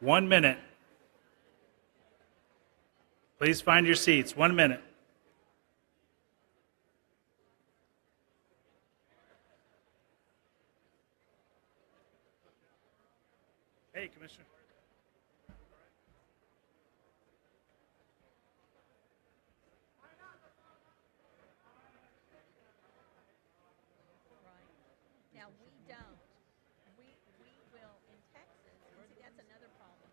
1 minute. Please find your seats. 1 minute. Hey, Commissioner. Now, we don't. We will, in Texas, and see, that's another problem.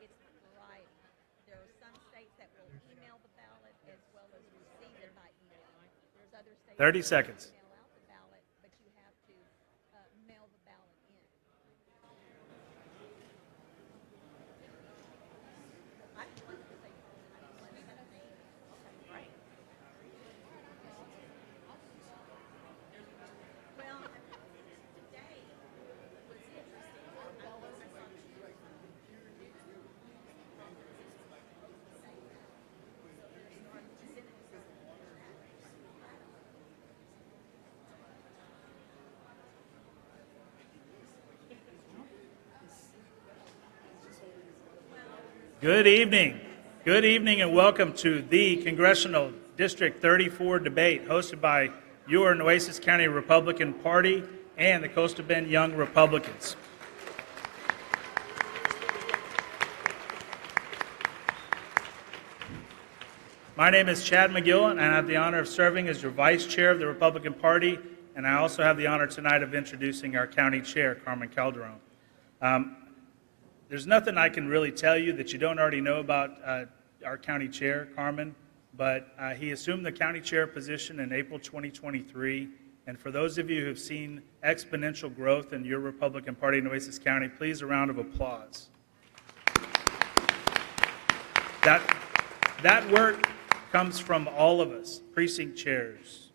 It's variety. There are some states that will email the ballot as well as receive it by email. There's other states 30 that seconds. will mail out the ballot, but you have to mail the ballot in. I just wanted to say, okay, great. Well, today was interesting. Good evening. Good evening and welcome to the Congressional District 34 debate hosted by your Nueces County Republican Party and the Coastal Bend Young Republicans. My name is Chad McGill, and I have the honor of serving as your Vice Chair of the Republican Party, and I also have the honor tonight of introducing our County Chair, Carmen Calderon. There's nothing I can really tell you that you don't already know about our County Chair, Carmen, but he assumed the County Chair position in April 2023, and for those of you who have seen exponential growth in your Republican Party in Nueces County, please a round of applause. That work comes from all of us, precinct chairs,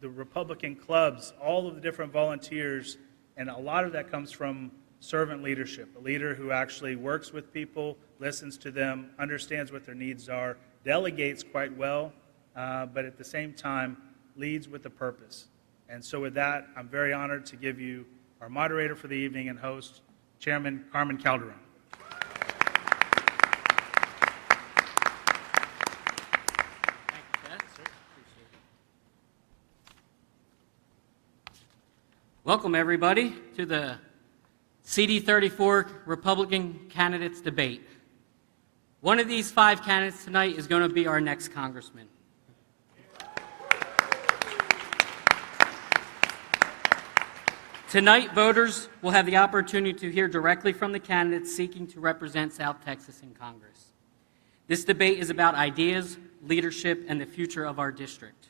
the Republican clubs, all of the different volunteers, and a lot of that comes from servant leadership, a leader who actually works with people, listens to them, understands what their needs are, delegates quite well, but at the same time leads with a purpose. And so with that, I'm very honored to give you our moderator for the evening and host, Chairman Carmen Calderon. Welcome, everybody, to the CD34 Republican Candidates Debate. One of these 5 candidates tonight is going to be our next congressman. Tonight, voters will have the opportunity to hear directly from the candidates seeking to represent South Texas in Congress. This debate is about ideas, leadership, and the future of our district.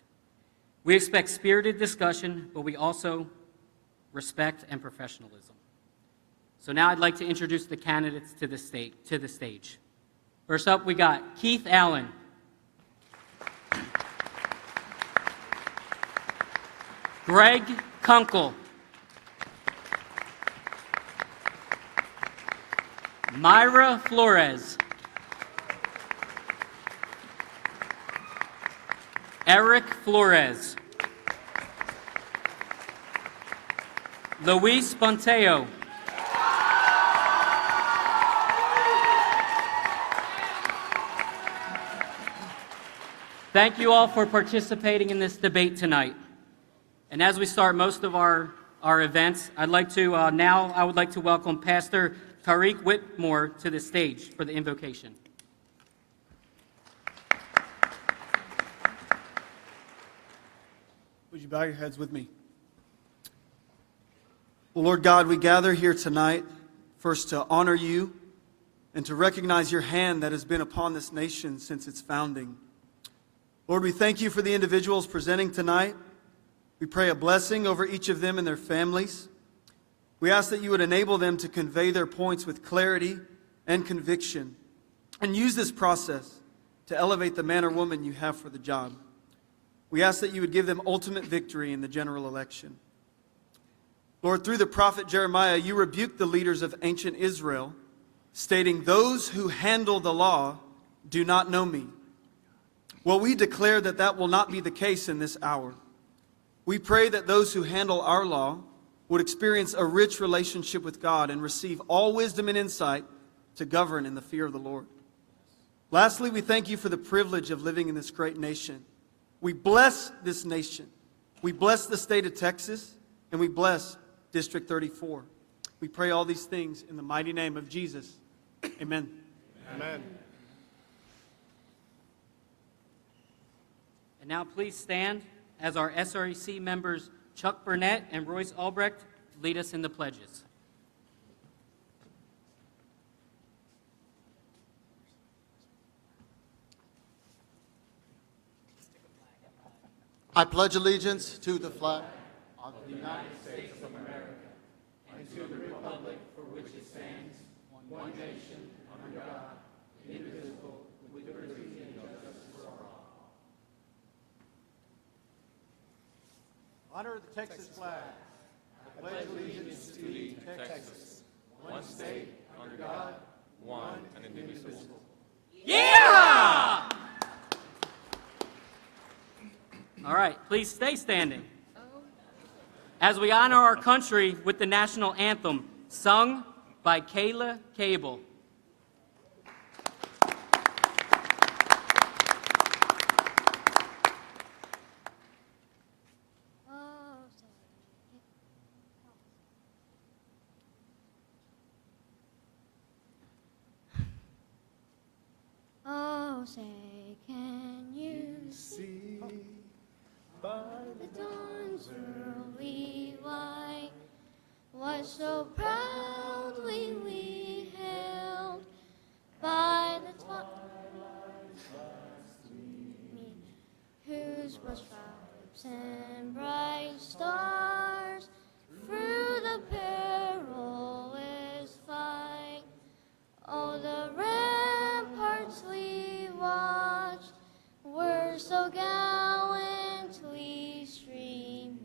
We expect spirited discussion, but we also respect and professionalism. So now I'd like to introduce the candidates to the stage. First up, we got Keith Allen. Greg Kunkle. Myra Flores. Eric Flores. Luis Buentello. Thank you all for participating in this debate tonight. And as we start most of our events, I would like to welcome Pastor Tariq Whitmore to the stage for the invocation. Would you bow your heads with me? Well, Lord God, we gather here tonight first to honor you and to recognize your hand that has been upon this nation since its founding. Lord, we thank you for the individuals presenting tonight. We pray a blessing over each of them and their families. We ask that you would enable them to convey their points with clarity and conviction and use this process to elevate the man or woman you have for the job. We ask that you would give them ultimate victory in the general election. Lord, through the prophet Jeremiah, you rebuked the leaders of ancient Israel, stating, "Those who handle the law do not know me." Well, we declare that that will not be the case in this hour. We pray that those who handle our law would experience a rich relationship with God and receive all wisdom and insight to govern in the fear of the Lord. Lastly, we thank you for the privilege of living in this great nation. We bless this nation. We bless the state of Texas, and we bless District 34. We pray all these things in the mighty name of Jesus. Amen. Amen. And now please stand as our SREC members Chuck Burnett and Royce Albrecht lead us in the pledges. I pledge allegiance to the flag of the United States of America and to the republic for which it stands, one nation, under God, indivisible, with liberty and justice for all. Honor the Texas flag. I pledge allegiance to thee, Texas, one state, under God, one and indivisible. Yeah! All right, please stay standing as we honor our country with the national anthem, sung by Kayla Cable. Oh, say, can you see by the dawn's early light what so proudly we hailed by the twilight's last gleaming, whose was stripes and bright stars through the perilous fight. Oh, the ramparts we watched were so gallantly streaming,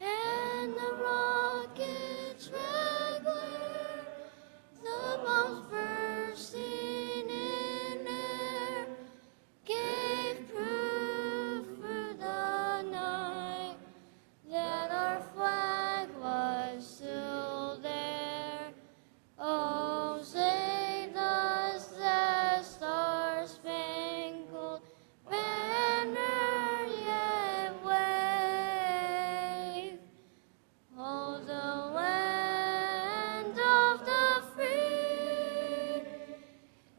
and the rockets regular, the bombs bursting in air, gave proof through the night that our flag was still there. Oh, say does the star-spangled banner yet wave? Oh, the land of the free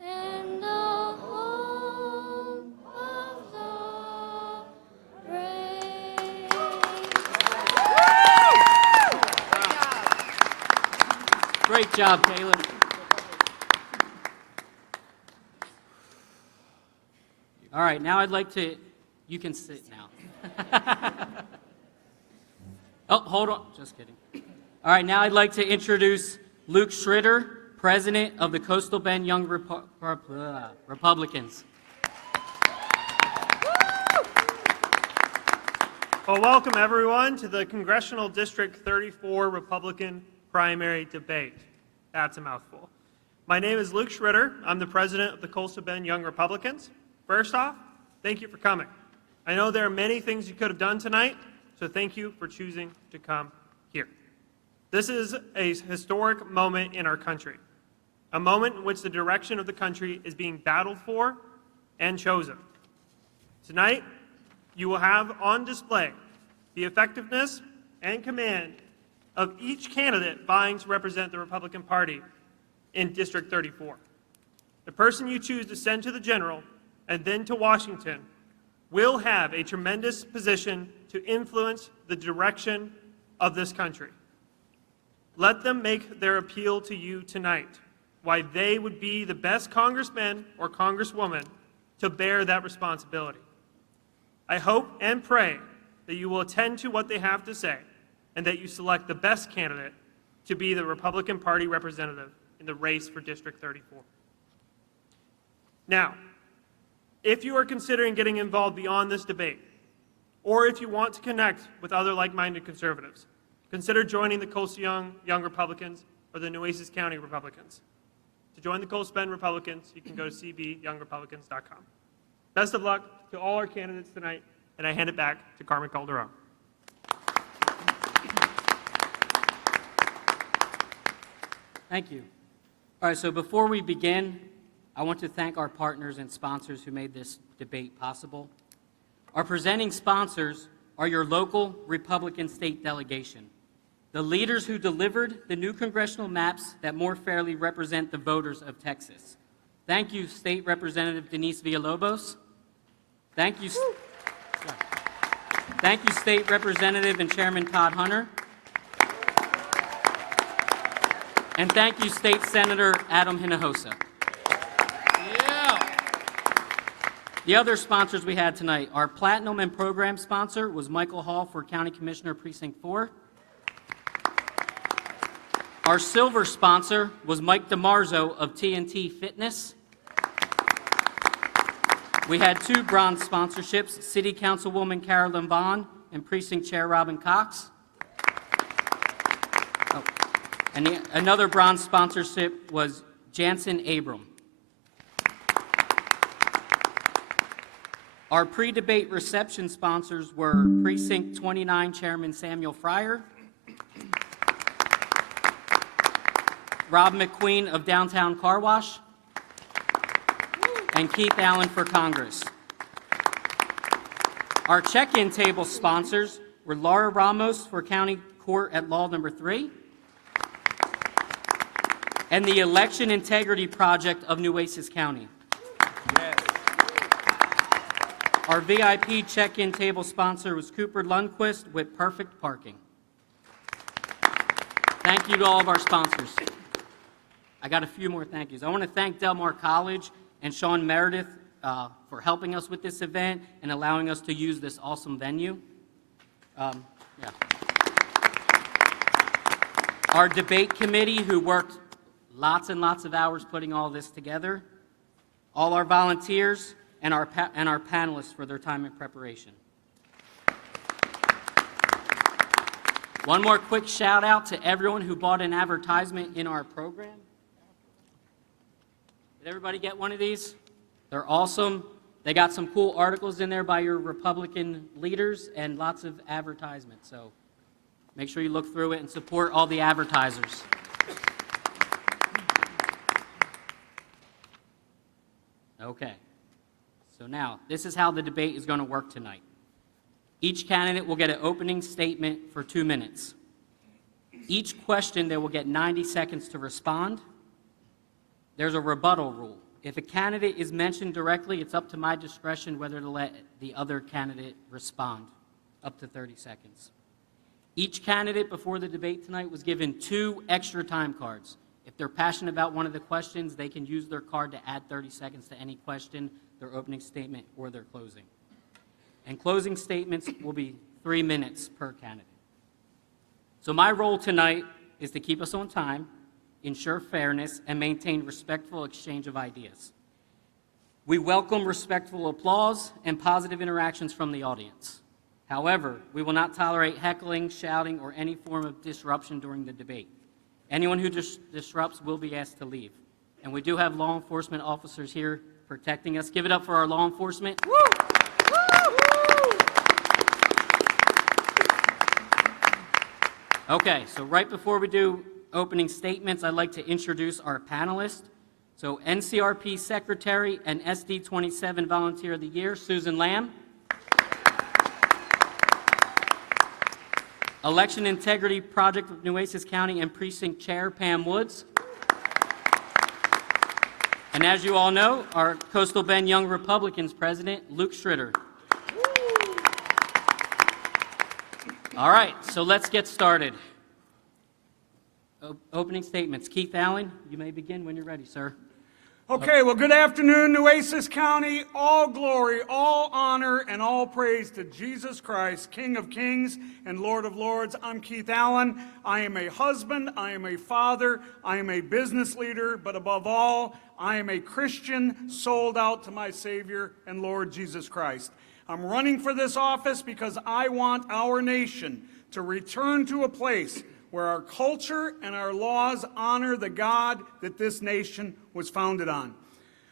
and the home of the brave. Great job, Kayla. All right, now I'd like to, you can sit now. Oh, hold on, just kidding. All right, now I'd like to introduce Luke Schritter, President of the Coastal Bend Young Republicans. Well, welcome everyone to the Congressional District 34 Republican primary debate. That's a mouthful. My name is Luke Schritter. I'm the president of the Coastal Bend Young Republicans. First off, thank you for coming. I know there are many things you could have done tonight, so thank you for choosing to come here. This is a historic moment in our country, a moment in which the direction of the country is being battled for and chosen. Tonight, you will have on display the effectiveness and command of each candidate vying to represent the Republican Party in District 34. The person you choose to send to the general and then to Washington will have a tremendous position to influence the direction of this country. Let them make their appeal to you tonight, why they would be the best congressman or congresswoman to bear that responsibility. I hope and pray that you will attend to what they have to say and that you select the best candidate to be the Republican Party representative in the race for District 34. Now, if you are considering getting involved beyond this debate, or if you want to connect with other like-minded conservatives, consider joining the Coastal Young Republicans or the Nueces County Republicans. To join the Coastal Bend Republicans, you can go to cbyoungrepublicans.com. Best of luck to all our candidates tonight, and I hand it back to Carmen Calderon. Thank you. All right, so before we begin, I want to thank our partners and sponsors who made this debate possible. Our presenting sponsors are your local Republican state delegation, the leaders who delivered the new congressional maps that more fairly represent the voters of Texas. Thank you, State Representative Denise Villalobos. Thank you, State Representative and Chairman Todd Hunter. And thank you, State Senator Adam Hinojosa. The other sponsors we had tonight, our Platinum and Program sponsor was Michael Hall for County Commissioner Precinct 4. Our Silver sponsor was Mike DeMarzo of TNT Fitness. We had 2 Bronze sponsorships, City Councilwoman Carolyn Vaughn and Precinct Chair Robin Cox. Another Bronze sponsorship was Jansen Abram. Our pre-debate reception sponsors were Precinct 29 Chairman Samuel Fryer, Rob McQueen of Downtown Car Wash, and Keith Allen for Congress. Our check-in table sponsors were Laura Ramos for County Court at Law Number 3, and the Election Integrity Project of Nueces County. Our VIP check-in table sponsor was Cooper Lundquist with Perfect Parking. Thank you to all of our sponsors. I got a few more thank yous. I want to thank Del Mar College and Sean Meredith for helping us with this event and allowing us to use this awesome venue. Our debate committee, who worked lots and lots of hours putting all this together. All our volunteers, and our panelists for their time in preparation. One more quick shout out to everyone who bought an advertisement in our program. Did everybody get one of these? They're awesome. They got some cool articles in there by your Republican leaders and lots of advertisements. So make sure you look through it and support all the advertisers. Okay. So now, this is how the debate is going to work tonight. Each candidate will get an opening statement for 2 minutes. Each question, they will get 90 seconds to respond. There's a rebuttal rule. If a candidate is mentioned directly, it's up to my discretion whether to let the other candidate respond, up to 30 seconds. Each candidate before the debate tonight was given 2 extra time cards. If they're passionate about one of the questions, they can use their card to add 30 seconds to any question, their opening statement, or their closing. And closing statements will be 3 minutes per candidate. So my role tonight is to keep us on time, ensure fairness, and maintain respectful exchange of ideas. We welcome respectful applause and positive interactions from the audience. However, we will not tolerate heckling, shouting, or any form of disruption during the debate. Anyone who disrupts will be asked to leave. And we do have law enforcement officers here protecting us. Give it up for our law enforcement. Woo! Okay, so right before we do opening statements, I'd like to introduce our panelists. So NCRP Secretary and SD27 Volunteer of the Year, Susan Lamb. Election Integrity Project of Nueces County and Precinct Chair, Pam Woods. And as you all know, our Coastal Bend Young Republicans President, Luke Schroeder. All right, so let's get started. Opening statements. Keith Allen, you may begin when you're ready, sir. Okay, well, good afternoon, Nueces County. All glory, all honor, and all praise to Jesus Christ, King of Kings and Lord of Lords. I'm Keith Allen. I am a husband, I am a father, I am a business leader, but above all, I am a Christian sold out to my Savior and Lord Jesus Christ. I'm running for this office because I want our nation to return to a place where our culture and our laws honor the God that this nation was founded on.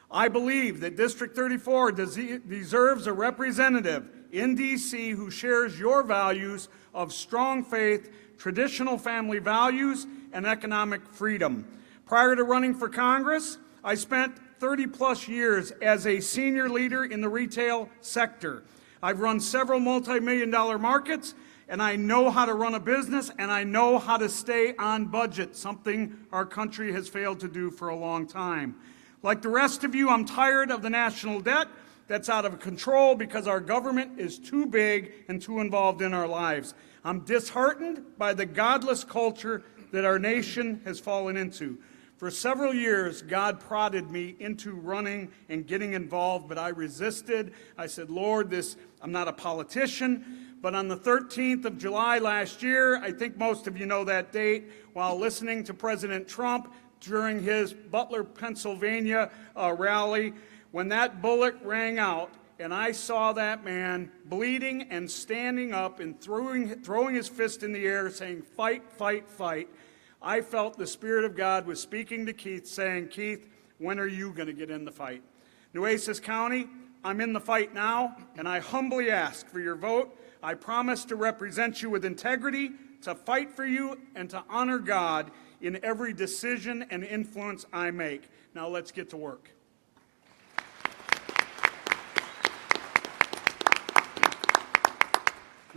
I believe that District 34 deserves a representative in D.C. who shares your values of strong faith, traditional family values, and economic freedom. Prior to running for Congress, I spent 30-plus years as a senior leader in the retail sector. I've run several multi-million-dollar markets, and I know how to run a business, and I know how to stay on budget, something our country has failed to do for a long time. Like the rest of you, I'm tired of the national debt that's out of control because our government is too big and too involved in our lives. I'm disheartened by the godless culture that our nation has fallen into. For several years, God prodded me into running and getting involved, but I resisted. I said, Lord, I'm not a politician. But on the 13th of July last year, I think most of you know that date, while listening to President Trump during his Butler, Pennsylvania rally, when that bullet rang out, and I saw that man bleeding and standing up and throwing his fist in the air saying, fight, fight, fight, I felt the Spirit of God was speaking to Keith, saying, Keith, when are you going to get in the fight? Nueces County, I'm in the fight now, and I humbly ask for your vote. I promise to represent you with integrity, to fight for you, and to honor God in every decision and influence I make. Now let's get to work.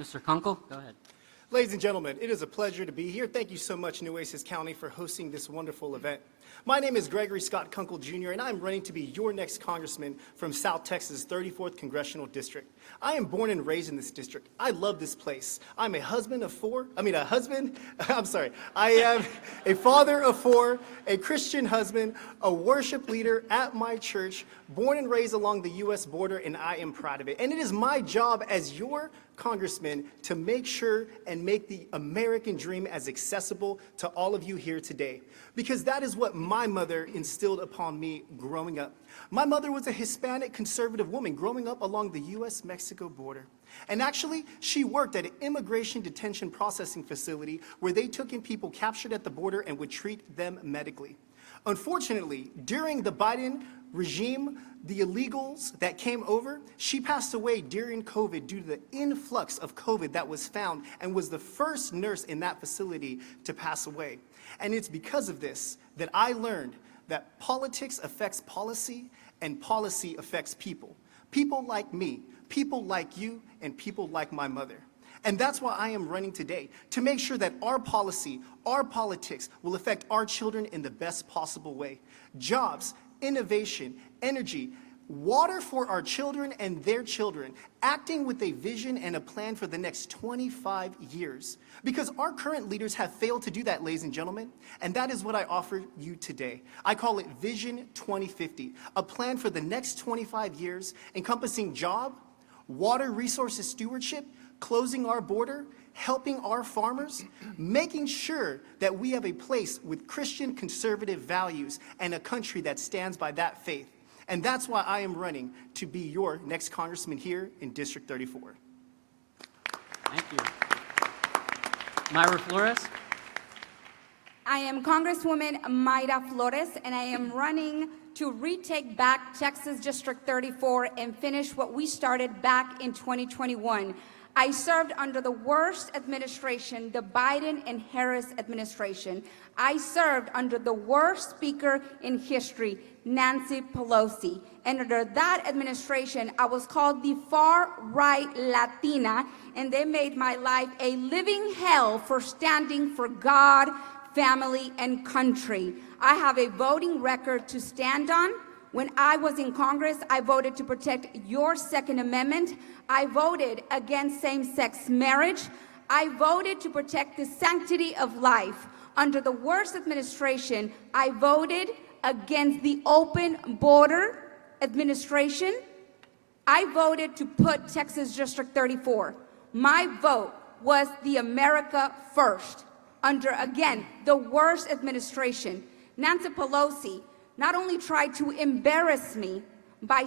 Mr. Kunkle, go ahead. Ladies and gentlemen, it is a pleasure to be here. Thank you so much, Nueces County, for hosting this wonderful event. My name is Gregory Scott Kunkle, Jr., and I'm running to be your next congressman from South Texas' 34th Congressional District. I am born and raised in this district. I love this place. I'm a husband of four. I am a father of four, a Christian husband, a worship leader at my church, born and raised along the U.S. border, and I am proud of it. And it is my job as your congressman to make sure and make the American dream as accessible to all of you here today, because that is what my mother instilled upon me growing up. My mother was a Hispanic conservative woman growing up along the U.S.-Mexico border. And actually, she worked at an immigration detention processing facility where they took in people captured at the border and would treat them medically. Unfortunately, during the Biden regime, the illegals that came over, she passed away during COVID due to the influx of COVID that was found, and was the first nurse in that facility to pass away. And it's because of this that I learned that politics affects policy and policy affects people. People like me, people like you, and people like my mother. And that's why I am running today, to make sure that our policy, our politics will affect our children in the best possible way. Jobs, innovation, energy, water for our children and their children, acting with a vision and a plan for the next 25 years. Because our current leaders have failed to do that, ladies and gentlemen, and that is what I offer you today. I call it Vision 2050, a plan for the next 25 years encompassing job, water resources stewardship, closing our border, helping our farmers, making sure that we have a place with Christian conservative values and a country that stands by that faith. And that's why I am running to be your next congressman here in District 34. Thank you. Myra Flores. I am Congresswoman Myra Flores, and I am running to retake back Texas District 34 and finish what we started back in 2021. I served under the worst administration, the Biden and Harris administration. I served under the worst speaker in history, Nancy Pelosi. And under that administration, I was called the far-right Latina, and they made my life a living hell for standing for God, family, and country. I have a voting record to stand on. When I was in Congress, I voted to protect your Second Amendment. I voted against same-sex marriage. I voted to protect the sanctity of life. Under the worst administration, I voted against the open border administration. I voted to put Texas District 34. My vote was the America First. Under, again, the worst administration. Nancy Pelosi not only tried to embarrass me by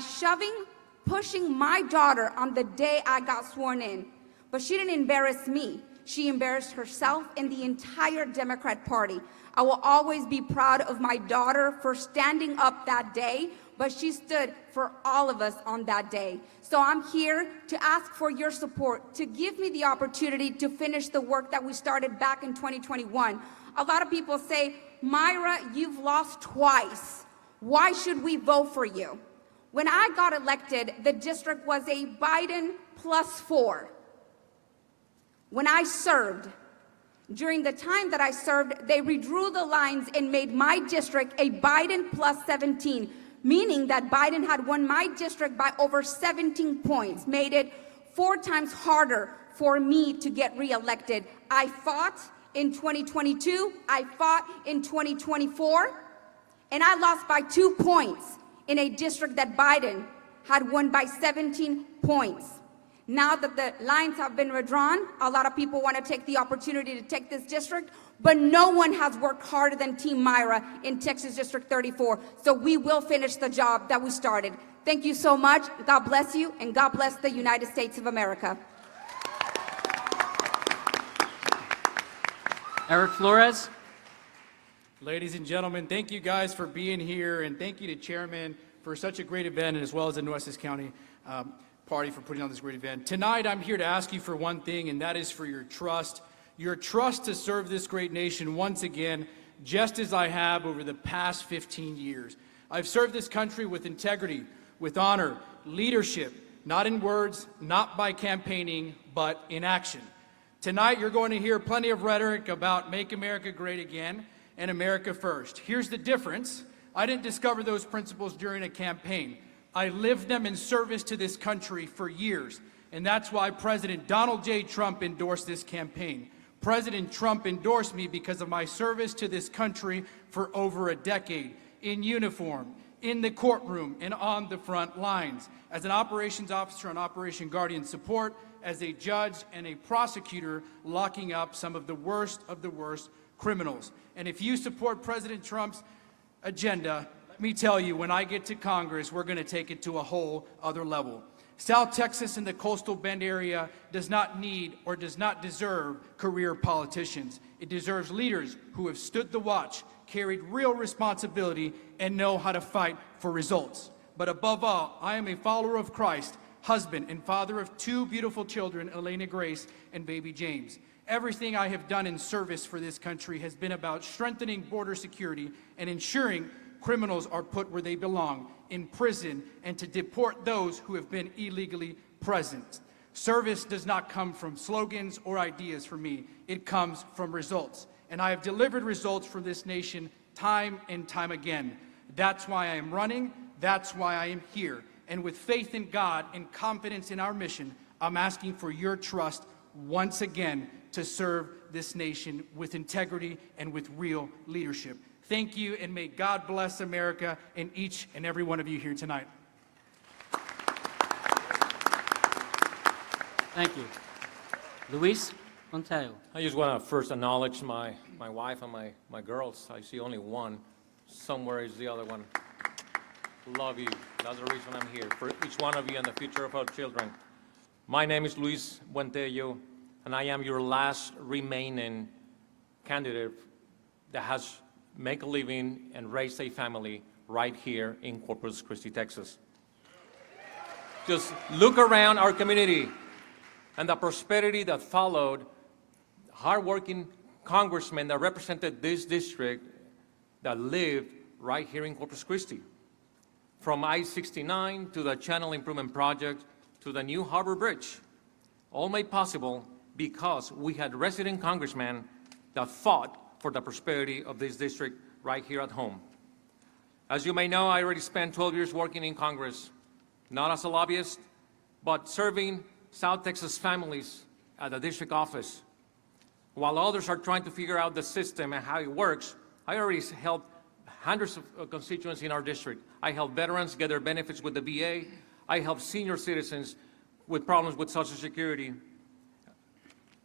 pushing my daughter on the day I got sworn in, but she didn't embarrass me. She embarrassed herself and the entire Democrat Party. I will always be proud of my daughter for standing up that day, but she stood for all of us on that day. So I'm here to ask for your support, to give me the opportunity to finish the work that we started back in 2021. A lot of people say, Myra, you've lost twice. Why should we vote for you? When I got elected, the district was a Biden +4. When I served, during the time that I served, they redrew the lines and made my district a Biden +17, meaning that Biden had won my district by over 17 points, made it 4 times harder for me to get reelected. I fought in 2022, I fought in 2024, and I lost by 2 points in a district that Biden had won by 17 points. Now that the lines have been redrawn, a lot of people want to take the opportunity to take this district, but no one has worked harder than Team Myra in Texas District 34. So we will finish the job that we started. Thank you so much. God bless you, and God bless the United States of America. Eric Flores. Ladies and gentlemen, thank you guys for being here, and thank you to Chairman for such a great event, and as well as the Nueces County Party for putting on this great event. Tonight, I'm here to ask you for one thing, and that is for your trust to serve this great nation once again, just as I have over the past 15 years. I've served this country with integrity, with honor, leadership, not in words, not by campaigning, but in action. Tonight, you're going to hear plenty of rhetoric about Make America Great Again and America First. Here's the difference. I didn't discover those principles during a campaign. I lived them in service to this country for years, and that's why President Donald J. Trump endorsed this campaign. President Trump endorsed me because of my service to this country for over a decade, in uniform, in the courtroom, and on the front lines, as an operations officer on Operation Guardian Support, as a judge and a prosecutor locking up some of the worst criminals. And if you support President Trump's agenda, let me tell you, when I get to Congress, we're going to take it to a whole other level. South Texas and the Coastal Bend area does not need or does not deserve career politicians. It deserves leaders who have stood the watch, carried real responsibility, and know how to fight for results. But above all, I am a follower of Christ, husband and father of 2 beautiful children, Elena Grace and baby James. Everything I have done in service for this country has been about strengthening border security and ensuring criminals are put where they belong, in prison, and to deport those who have been illegally present. Service does not come from slogans or ideas for me. It comes from results. And I have delivered results for this nation time and time again. That's why I am running. That's why I am here. And with faith in God and confidence in our mission, I'm asking for your trust once again to serve this nation with integrity and with real leadership. Thank you, and may God bless America and each and every one of you here tonight. Thank you. Luis Buentello. I just want to first acknowledge my wife and my girls. I see only one. Somewhere is the other one. Love you. That's the reason I'm here, for each one of you and the future of our children. My name is Luis Buentello, and I am your last remaining candidate that has make a living and raise a family right here in Corpus Christi, Texas. Just look around our community and the prosperity that followed hardworking congressmen that represented this district that lived right here in Corpus Christi. From I-69 to the Channel Improvement Project to the new Harbor Bridge, all made possible because we had resident congressmen that fought for the prosperity of this district right here at home. As you may know, I already spent 12 years working in Congress, not as a lobbyist, but serving South Texas families at the district office. While others are trying to figure out the system and how it works, I already helped hundreds of constituents in our district. I helped veterans get their benefits with the VA. I helped senior citizens with problems with Social Security,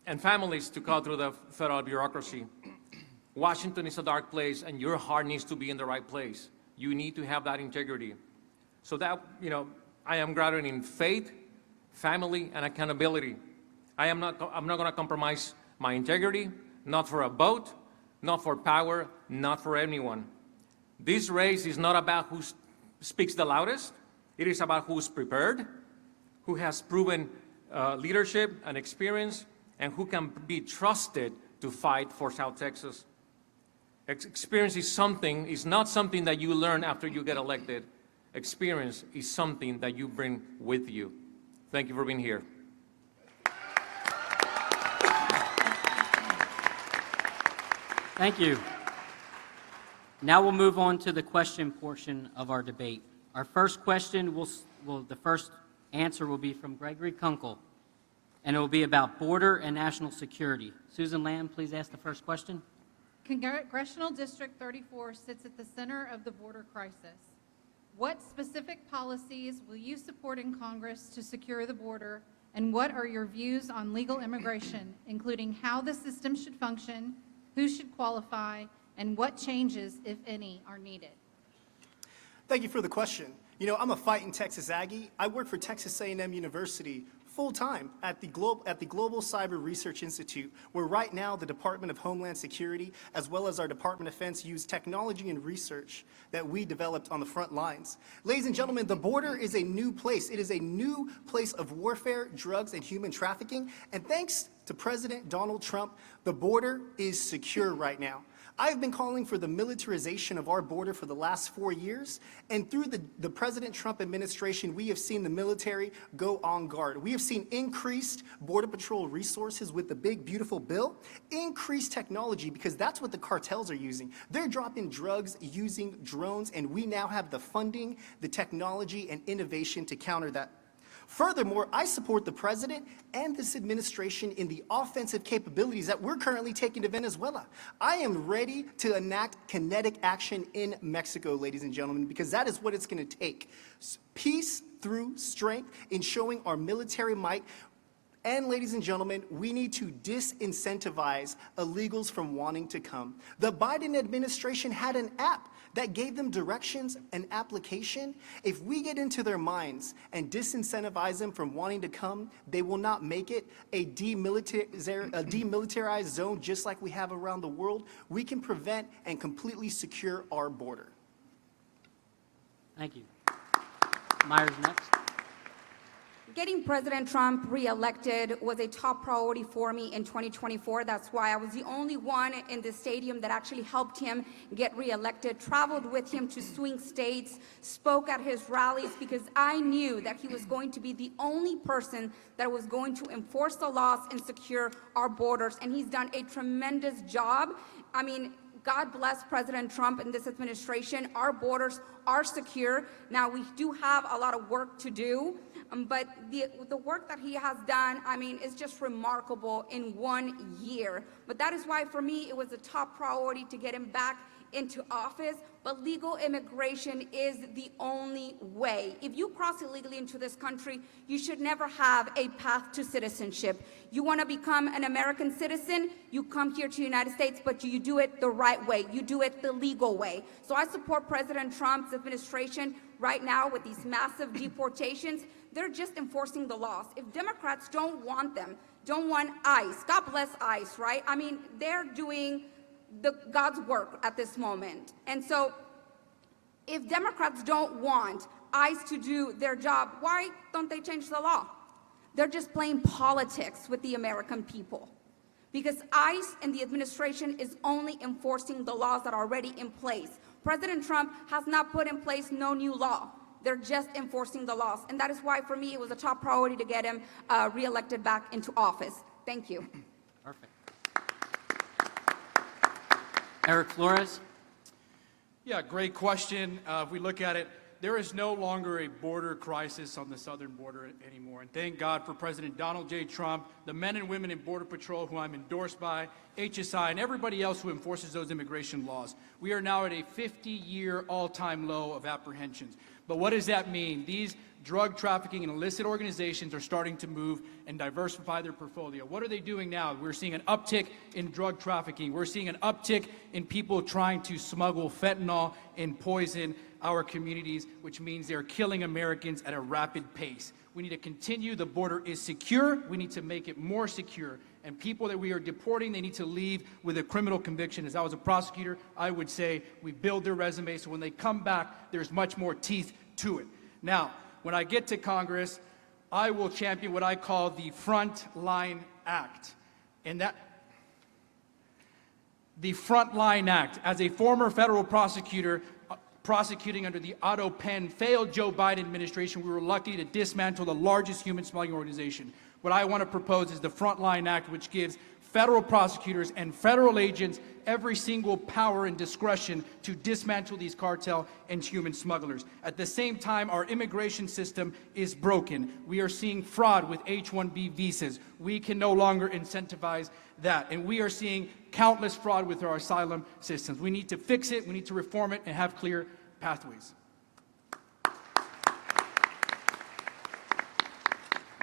and families to go through the federal bureaucracy. Washington is a dark place, and your heart needs to be in the right place. You need to have that integrity. So that, I am grounded in faith, family, and accountability. I'm not going to compromise my integrity, not for a vote, not for power, not for anyone. This race is not about who speaks the loudest. It is about who's prepared, who has proven leadership and experience, and who can be trusted to fight for South Texas. Experience is not something that you learn after you get elected. Experience is something that you bring with you. Thank you for being here. Thank you. Now we'll move on to the question portion of our debate. Our first question the first answer will be from Gregory Kunkle, and it will be about border and national security. Susan Lamb, please ask the first question. Congressional District 34 sits at the center of the border crisis. What specific policies will you support in Congress to secure the border, and what are your views on legal immigration, including how the system should function, who should qualify, and what changes, if any, are needed? Thank you for the question. You know, I'm a fighting Texas Aggie. I work for Texas A&M University full-time at the Global Cyber Research Institute, where right now the Department of Homeland Security, as well as our Department of Defense, use technology and research that we developed on the front lines. Ladies and gentlemen, the border is a new place. It is a new place of warfare, drugs, and human trafficking. And thanks to President Donald Trump, the border is secure right now. I've been calling for the militarization of our border for the last 4 years, and through the President Trump administration, we have seen the military go on guard. We have seen increased Border Patrol resources with the big, beautiful bill, increased technology, because that's what the cartels are using. They're dropping drugs using drones, and we now have the funding, the technology, and innovation to counter that. Furthermore, I support the president and this administration in the offensive capabilities that we're currently taking to Venezuela. I am ready to enact kinetic action in Mexico, ladies and gentlemen, because that is what it's going to take. Peace through strength in showing our military might. And ladies and gentlemen, we need to disincentivize illegals from wanting to come. The Biden administration had an app that gave them directions and application. If we get into their minds and disincentivize them from wanting to come, they will not make it a demilitarized zone just like we have around the world. We can prevent and completely secure our border. Thank you. Myra's next. Getting President Trump reelected was a top priority for me in 2024. That's why I was the only one in the stadium that actually helped him get reelected, traveled with him to swing states, spoke at his rallies, because I knew that he was going to be the only person that was going to enforce the laws and secure our borders. And he's done a tremendous job. I mean, God bless President Trump and this administration. Our borders are secure. Now, we do have a lot of work to do. But the work that he has done, I mean, is just remarkable in 1 year. But that is why, for me, it was a top priority to get him back into office. But legal immigration is the only way. If you cross illegally into this country, you should never have a path to citizenship. You want to become an American citizen, you come here to the United States, but you do it the right way. You do it the legal way. So I support President Trump's administration right now with these massive deportations. They're just enforcing the laws. If Democrats don't want them, don't want ICE, God bless ICE, right? I mean, they're doing God's work at this moment. And so if Democrats don't want ICE to do their job, why don't they change the law? They're just playing politics with the American people. Because ICE and the administration is only enforcing the laws that are already in place. President Trump has not put in place no new law. They're just enforcing the laws. And that is why, for me, it was a top priority to get him reelected back into office. Thank you. Perfect. Eric Flores. Yeah, great question. If we look at it, there is no longer a border crisis on the southern border anymore. And thank God for President Donald J. Trump, the men and women in Border Patrol who I'm endorsed by, HSI, and everybody else who enforces those immigration laws. We are now at a 50-year all-time low of apprehensions. But what does that mean? These drug trafficking and illicit organizations are starting to move and diversify their portfolio. What are they doing now? We're seeing an uptick in drug trafficking. We're seeing an uptick in people trying to smuggle fentanyl and poison our communities, which means they're killing Americans at a rapid pace. We need to continue. The border is secure. We need to make it more secure. And people that we are deporting, they need to leave with a criminal conviction. As I was a prosecutor, I would say we build their resume so when they come back, there's much more teeth to it. Now, when I get to Congress, I will champion what I call the Front Line Act. And the Frontline Act. As a former federal prosecutor prosecuting under the Otto Penn failed Joe Biden administration, we were lucky to dismantle the largest human smuggling organization. What I want to propose is the Frontline Act, which gives federal prosecutors and federal agents every single power and discretion to dismantle these cartel and human smugglers. At the same time, our immigration system is broken. We are seeing fraud with H-1B visas. We can no longer incentivize that. And we are seeing countless fraud with our asylum systems. We need to fix it, we need to reform it, and have clear pathways.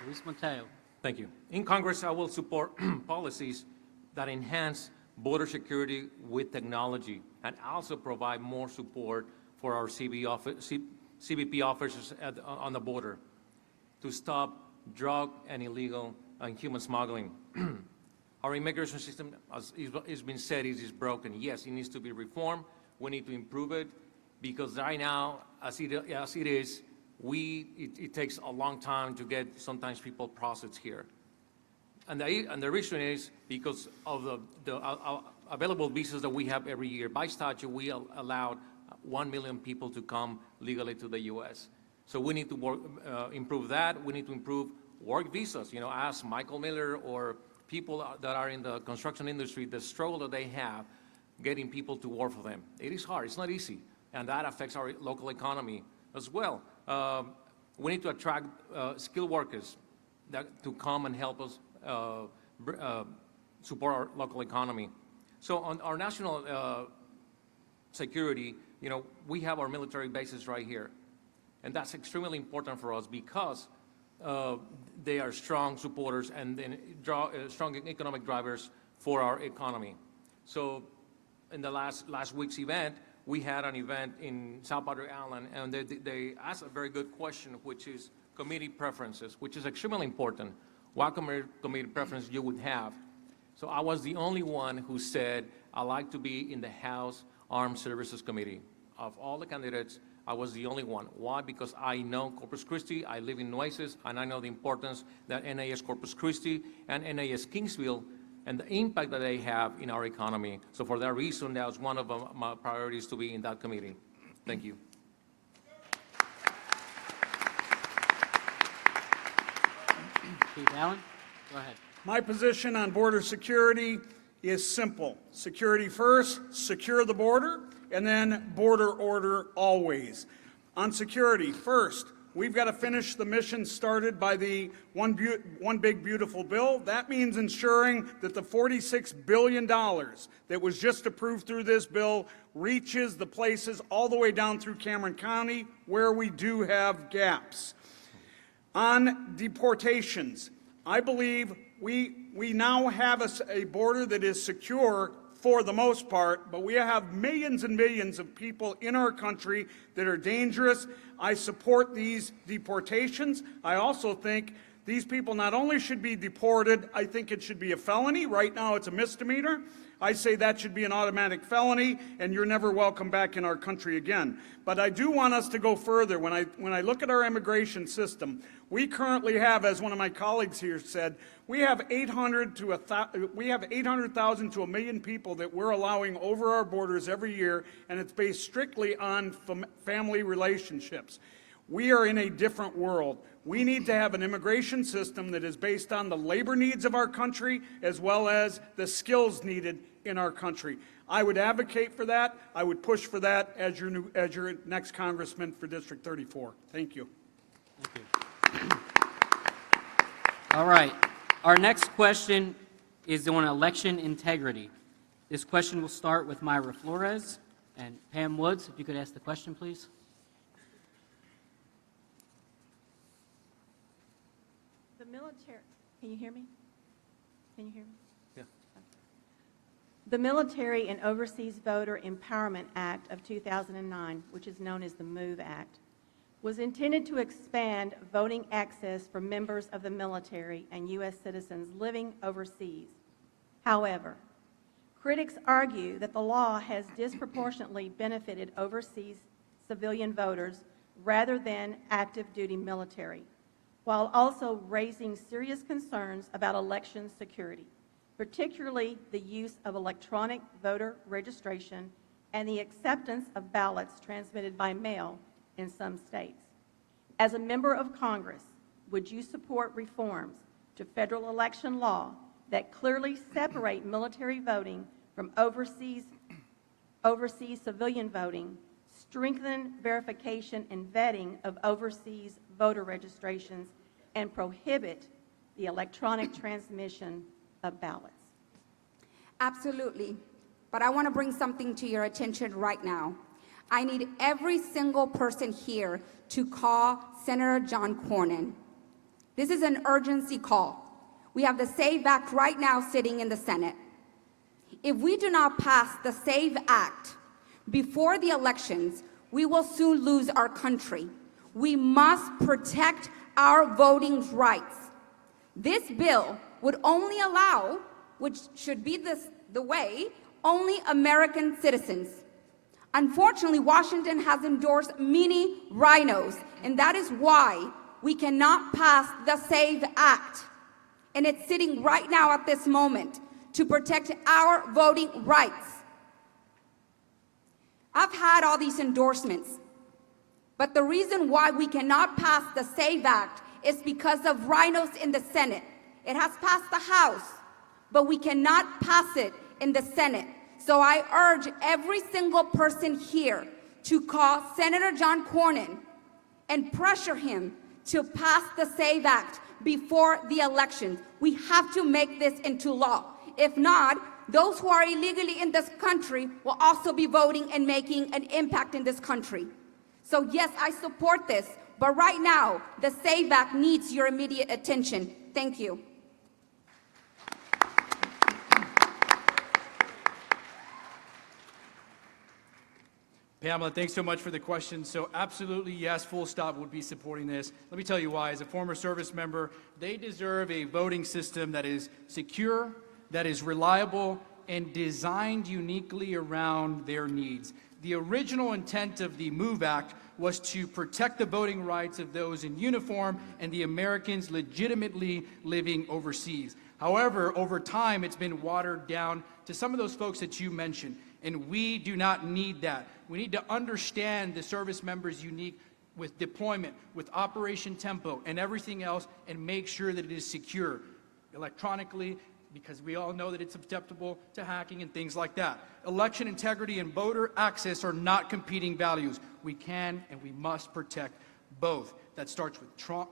Luis Buentello. Thank you. In Congress, I will support policies that enhance border security with technology and also provide more support for our CBP officers on the border to stop drug and illegal and human smuggling. Our immigration system, as it's been said, is broken. Yes, it needs to be reformed. We need to improve it because right now, as it is, it takes a long time to get sometimes people processed here. And the reason is because of the available visas that we have every year. By statute, we allowed 1 million people to come legally to the U.S. So we need to improve that. We need to improve work visas. You know, ask Michael Miller or people that are in the construction industry, the struggle that they have getting people to work for them. It is hard. It's not easy. And that affects our local economy as well. We need to attract skilled workers to come and help us support our local economy. So on our national security, you know, we have our military bases right here. And that's extremely important for us because they are strong supporters and strong economic drivers for our economy. So in the last week's event, we had an event in South Padre Island, and they asked a very good question, which is committee preferences, which is extremely important. What committee preference you would have. So I was the only one who said, I like to be in the House Armed Services Committee. Of all the candidates, I was the only one. Why? Because I know Corpus Christi, I live in Nueces, and I know the importance that NAS Corpus Christi and NAS Kingsville and the impact that they have in our economy. So for that reason, that was one of my priorities to be in that committee. Thank you. Keith Allen, go ahead. My position on border security is simple. Security first, secure the border, and then border order always. On security, first, we've got to finish the mission started by the One Big Beautiful Bill. That means ensuring that the $46 billion that was just approved through this bill reaches the places all the way down through Cameron County where we do have gaps. On deportations, I believe we now have a border that is secure for the most part, but we have millions and millions of people in our country that are dangerous. I support these deportations. I also think these people not only should be deported, I think it should be a felony. Right now it's a misdemeanor. I say that should be an automatic felony, and you're never welcome back in our country again. But I do want us to go further. When I look at our immigration system, we currently have, as one of my colleagues here said, we have 800,000 to 1 million people that we're allowing over our borders every year, and it's based strictly on family relationships. We are in a different world. We need to have an immigration system that is based on the labor needs of our country as well as the skills needed in our country. I would advocate for that. I would push for that as your next congressman for District 34. Thank you. Thank you. All right. Our next question is on election integrity. This question will start with Myra Flores and Pam Woods. If you could ask the question, please. The military, can you hear me? Can you hear me? Yeah. The Military and Overseas Voter Empowerment Act of 2009, which is known as the MOVE Act, was intended to expand voting access for members of the military and U.S. citizens living overseas. However, critics argue that the law has disproportionately benefited overseas civilian voters rather than active duty military, while also raising serious concerns about election security, particularly the use of electronic voter registration and the acceptance of ballots transmitted by mail in some states. As a member of Congress, would you support reforms to federal election law that clearly separate military voting from overseas civilian voting, strengthen verification and vetting of overseas voter registrations, and prohibit the electronic transmission of ballots? Absolutely. But I want to bring something to your attention right now. I need every single person here to call Senator John Cornyn. This is an urgency call. We have the SAVE Act right now sitting in the Senate. If we do not pass the SAVE Act before the elections, we will soon lose our country. We must protect our voting rights. This bill would only allow, which should be the way, only American citizens. Unfortunately, Washington has endorsed many rhinos, and that is why we cannot pass the SAVE Act. And it's sitting right now at this moment to protect our voting rights. I've had all these endorsements, but the reason why we cannot pass the SAVE Act is because of rhinos in the Senate. It has passed the House, but we cannot pass it in the Senate. So I urge every single person here to call Senator John Cornyn and pressure him to pass the SAVE Act before the elections. We have to make this into law. If not, those who are illegally in this country will also be voting and making an impact in this country. So yes, I support this, but right now, the SAVE Act needs your immediate attention. Thank you. Pamela, thanks so much for the question. So absolutely, yes, full stop, would be supporting this. Let me tell you why. As a former service member, they deserve a voting system that is secure, that is reliable, and designed uniquely around their needs. The original intent of the MOVE Act was to protect the voting rights of those in uniform and the Americans legitimately living overseas. However, over time, it's been watered down to some of those folks that you mentioned, and we do not need that. We need to understand the service members' unique with deployment, with Operation Tempo, and everything else, and make sure that it is secure electronically, because we all know that it's susceptible to hacking and things like that. Election integrity and voter access are not competing values. We can and we must protect both. That starts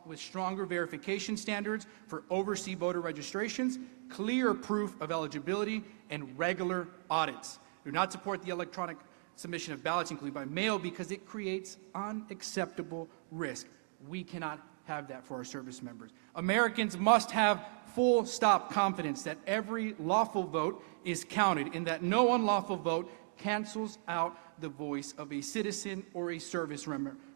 with stronger verification standards for overseas voter registrations, clear proof of eligibility, and regular audits. Do not support the electronic submission of ballots, including by mail, because it creates unacceptable risk. We cannot have that for our service members. Americans must have full stop confidence that every lawful vote is counted and that no unlawful vote cancels out the voice of a citizen or a service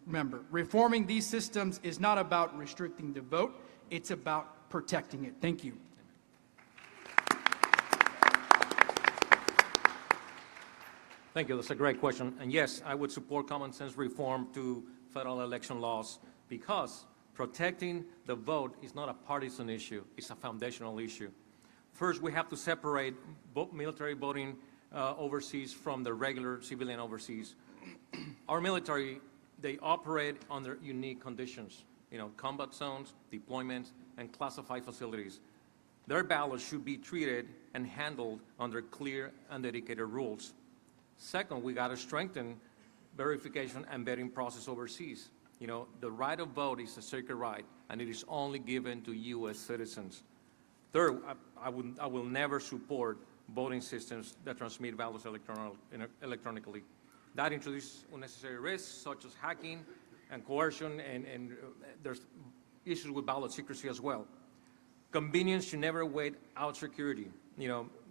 member. Reforming these systems is not about restricting the vote, it's about protecting it. Thank you. Thank you. That's a great question. And yes, I would support common sense reform to federal election laws because protecting the vote is not a partisan issue. It's a foundational issue. First, we have to separate military voting overseas from the regular civilian overseas. Our military, they operate under unique conditions, combat zones, deployments, and classified facilities. Their ballots should be treated and handled under clear and dedicated rules. Second, we got to strengthen verification and vetting process overseas. The right of vote is a sacred right, and it is only given to U.S. citizens. Third, I will never support voting systems that transmit ballots electronically. That introduces unnecessary risks, such as hacking and coercion, and there's issues with ballot secrecy as well. Convenience should never wait out security.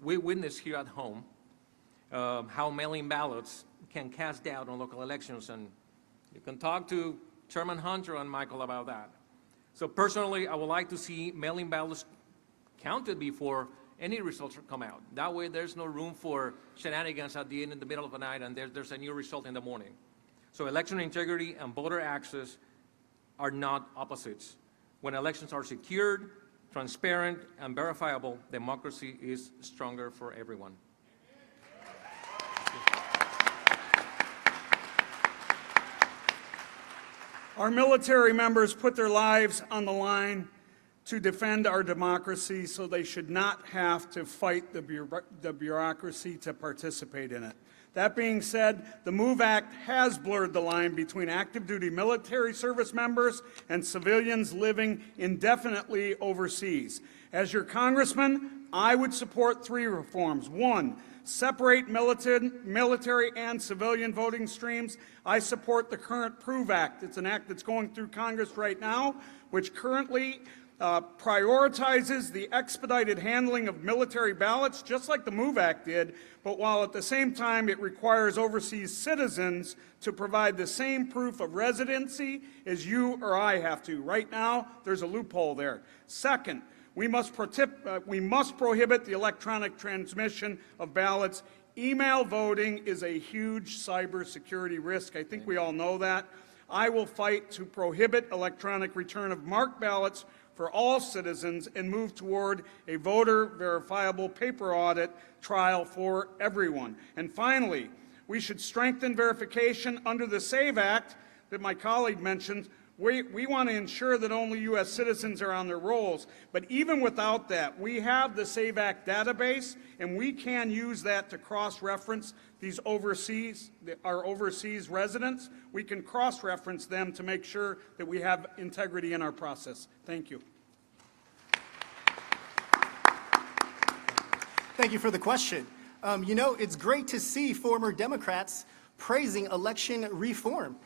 We witness here at home how mail-in ballots can cast doubt on local elections, and you can talk to Chairman Hunter and Michael about that. So personally, I would like to see mail-in ballots counted before any results come out. That way there's no room for shenanigans at the end in the middle of the night and there's a new result in the morning. So election integrity and voter access are not opposites. When elections are secured, transparent, and verifiable democracy is stronger for everyone. Our military members put their lives on the line to defend our democracy, so they should not have to fight the bureaucracy to participate in it. That being said, the MOVE Act has blurred the line between active duty military service members and civilians living indefinitely overseas. As your congressman, I would support 3 reforms. 1, separate military and civilian voting streams. I support the current PROVE Act. It's an act that's going through Congress right now, which currently prioritizes the expedited handling of military ballots, just like the MOVE Act did, but while at the same time it requires overseas citizens to provide the same proof of residency as you or I have to. Right now, there's a loophole there. Second, we must prohibit the electronic transmission of ballots. Email voting is a huge cybersecurity risk. I think we all know that. I will fight to prohibit electronic return of marked ballots for all citizens and move toward a voter verifiable paper audit trial for everyone. And finally, we should strengthen verification under the SAVE Act that my colleague mentioned. We want to ensure that only U.S. citizens are on their rolls, but even without that, we have the SAVE Act database, and we can use that to cross-reference these our overseas residents. We can cross-reference them to make sure that we have integrity in our process. Thank you. Thank you for the question. You know, it's great to see former Democrats praising election reform.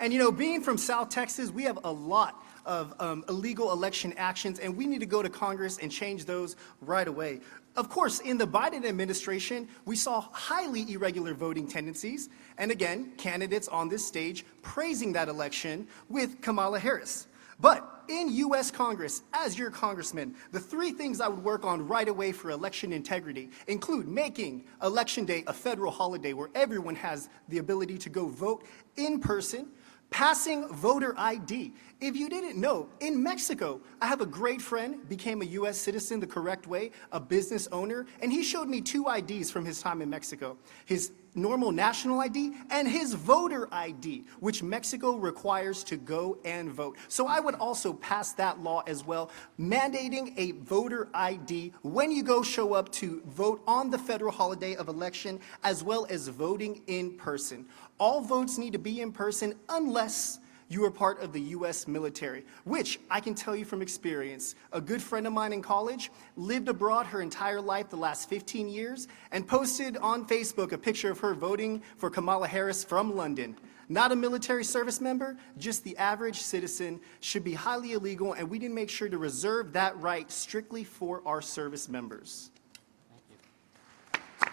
And you know, being from South Texas, we have a lot of illegal election actions, and we need to go to Congress and change those right away. Of course, in the Biden administration, we saw highly irregular voting tendencies, and again, candidates on this stage praising that election with Kamala Harris. But in U.S. Congress, as your congressman, the 3 things I would work on right away for election integrity include making Election Day a federal holiday where everyone has the ability to go vote in person, passing voter ID. If you didn't know, in Mexico, I have a great friend, became a U.S. citizen the correct way, a business owner, and he showed me 2 IDs from his time in Mexico. His normal national ID and his voter ID, which Mexico requires to go and vote. So I would also pass that law as well, mandating a voter ID when you go show up to vote on the federal holiday of election, as well as voting in person. All votes need to be in person unless you are part of the U.S. military, which I can tell you from experience. A good friend of mine in college lived abroad her entire life, the last 15 years, and posted on Facebook a picture of her voting for Kamala Harris from London. Not a military service member, just the average citizen, should be highly illegal, and we need to make sure to reserve that right strictly for our service members.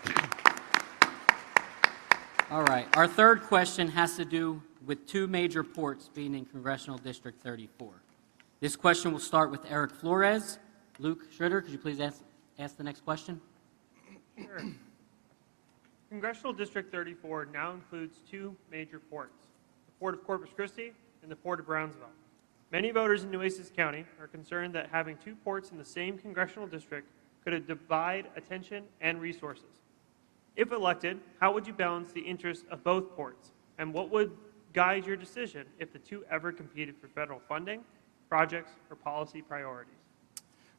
Thank you. All right, our third question has to do with 2 major ports being in Congressional District 34. This question will start with Eric Flores. Luke Schroeder, could you please ask the next question? Sure. Congressional District 34 now includes 2 major ports, the Port of Corpus Christi and the Port of Brownsville. Many voters in Nueces County are concerned that having 2 ports in the same congressional district could divide attention and resources. If elected, how would you balance the interests of both ports? And what would guide your decision if the 2 ever competed for federal funding, projects, or policy priorities?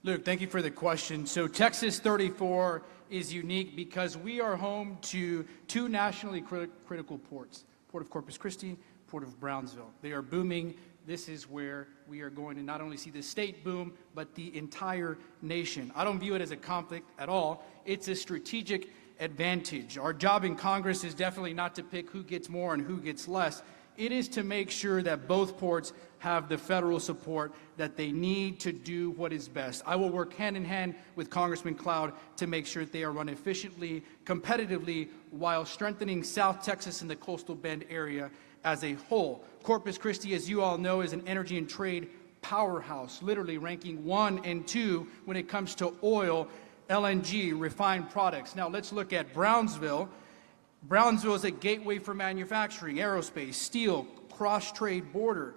Luke, thank you for the question. So Texas 34 is unique because we are home to 2 nationally critical ports, Port of Corpus Christi, Port of Brownsville. They are booming. This is where we are going to not only see the state boom, but the entire nation. I don't view it as a conflict at all. It's a strategic advantage. Our job in Congress is definitely not to pick who gets more and who gets less. It is to make sure that both ports have the federal support that they need to do what is best. I will work hand in hand with Congressman Cloud to make sure that they are run efficiently, competitively, while strengthening South Texas and the Coastal Bend area as a whole. Corpus Christi, as you all know, is an energy and trade powerhouse, literally ranking 1 and 2 when it comes to oil, LNG, refined products. Now let's look at Brownsville. Brownsville is a gateway for manufacturing, aerospace, steel, cross-trade border.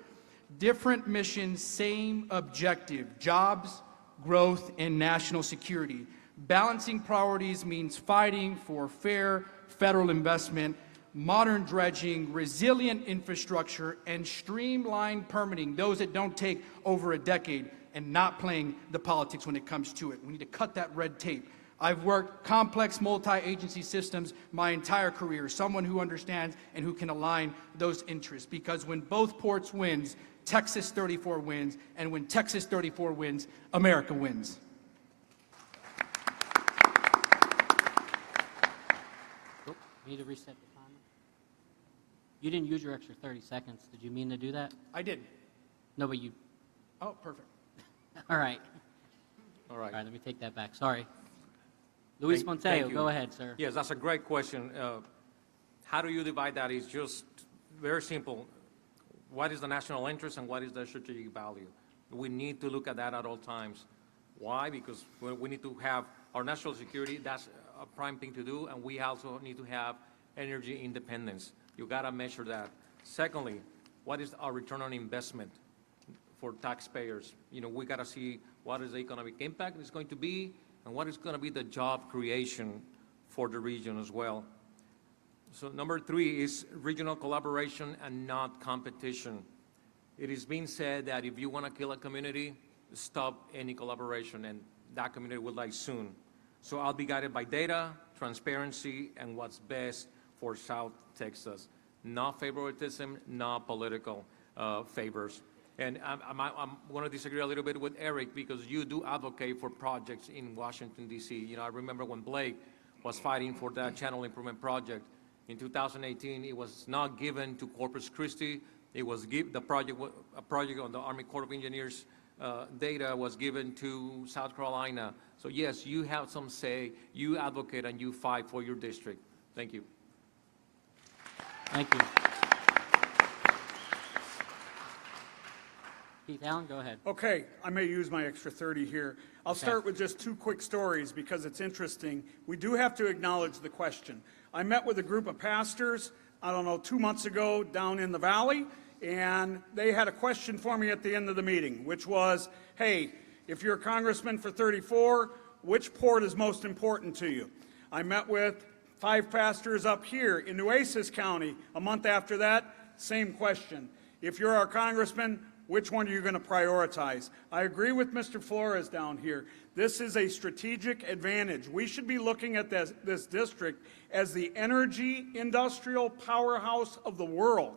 Different missions, same objective, jobs, growth, and national security. Balancing priorities means fighting for fair federal investment, modern dredging, resilient infrastructure, and streamlined permitting, those that don't take over a decade, and not playing the politics when it comes to it. We need to cut that red tape. I've worked complex multi-agency systems my entire career, someone who understands and who can align those interests, because when both ports wins, Texas 34 wins, and when Texas 34 wins, America wins. Oh, we need to reset the timer. You didn't use your extra 30 seconds. Did you mean to do that? I did. No, but you... Oh, perfect. All right. All right. All right, let me take that back. Sorry. Luis Thank Buentello, you. go ahead, sir. Yes, that's a great question. How do you divide that? It's just very simple. What is the national interest and what is the strategic value? We need to look at that at all times. Why? Because we need to have our national security. That's a prime thing to do, and we also need to have energy independence. You got to measure that. Secondly, what is our return on investment for taxpayers? You know, we got to see what is the economic impact is going to be and what is going to be the job creation for the region as well. So number 3 is regional collaboration and not competition. It is being said that if you want to kill a community, stop any collaboration, and that community will die soon. So I'll be guided by data, transparency, and what's best for South Texas. Not favoritism, not political favors. And I'm going to disagree a little bit with Eric, because you do advocate for projects in Washington, D.C. You know, I remember when Blake was fighting for that channel improvement project. In 2018, it was not given to Corpus Christi. It was a project on the Army Corps of Engineers data was given to South Carolina. So yes, you have some say, you advocate, and you fight for your district. Thank you. Thank you. Keith Allen, go ahead. Okay, I may use my extra 30 here. I'll start with just 2 quick stories because it's interesting. We do have to acknowledge the question. I met with a group of pastors, I don't know, 2 months ago down in the valley, and they had a question for me at the end of the meeting, which was, hey, if you're a congressman for 34, which port is most important to you? I met with 5 pastors up here in Nueces County. A month after that, same question. If you're our congressman, which one are you going to prioritize? I agree with Mr. Flores down here. This is a strategic advantage. We should be looking at this district as the energy industrial powerhouse of the world.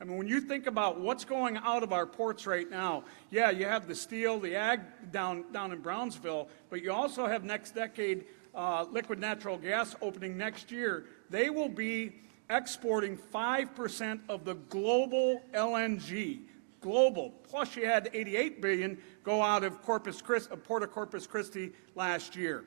I mean, when you think about what's going out of our ports right now, yeah, you have the steel, the ag down in Brownsville, but you also have next decade liquid natural gas opening next year. They will be exporting 5% of the global LNG. Global. Plus you had 88 billion go out of Port of Corpus Christi last year.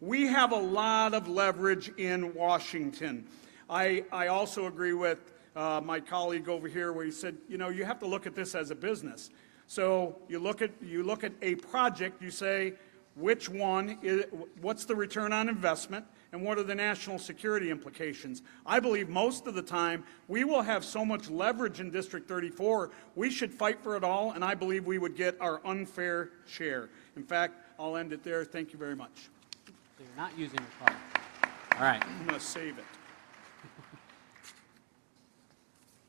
We have a lot of leverage in Washington. I also agree with my colleague over here where he said, you know, you have to look at this as a business. So you look at a project, you say, which one is, what's the return on investment? And what are the national security implications? I believe most of the time we will have so much leverage in District 34, we should fight for it all, and I believe we would get our unfair share. In fact, I'll end it there. Thank you very much. So you're not using your phone. All right. I'm going to save it.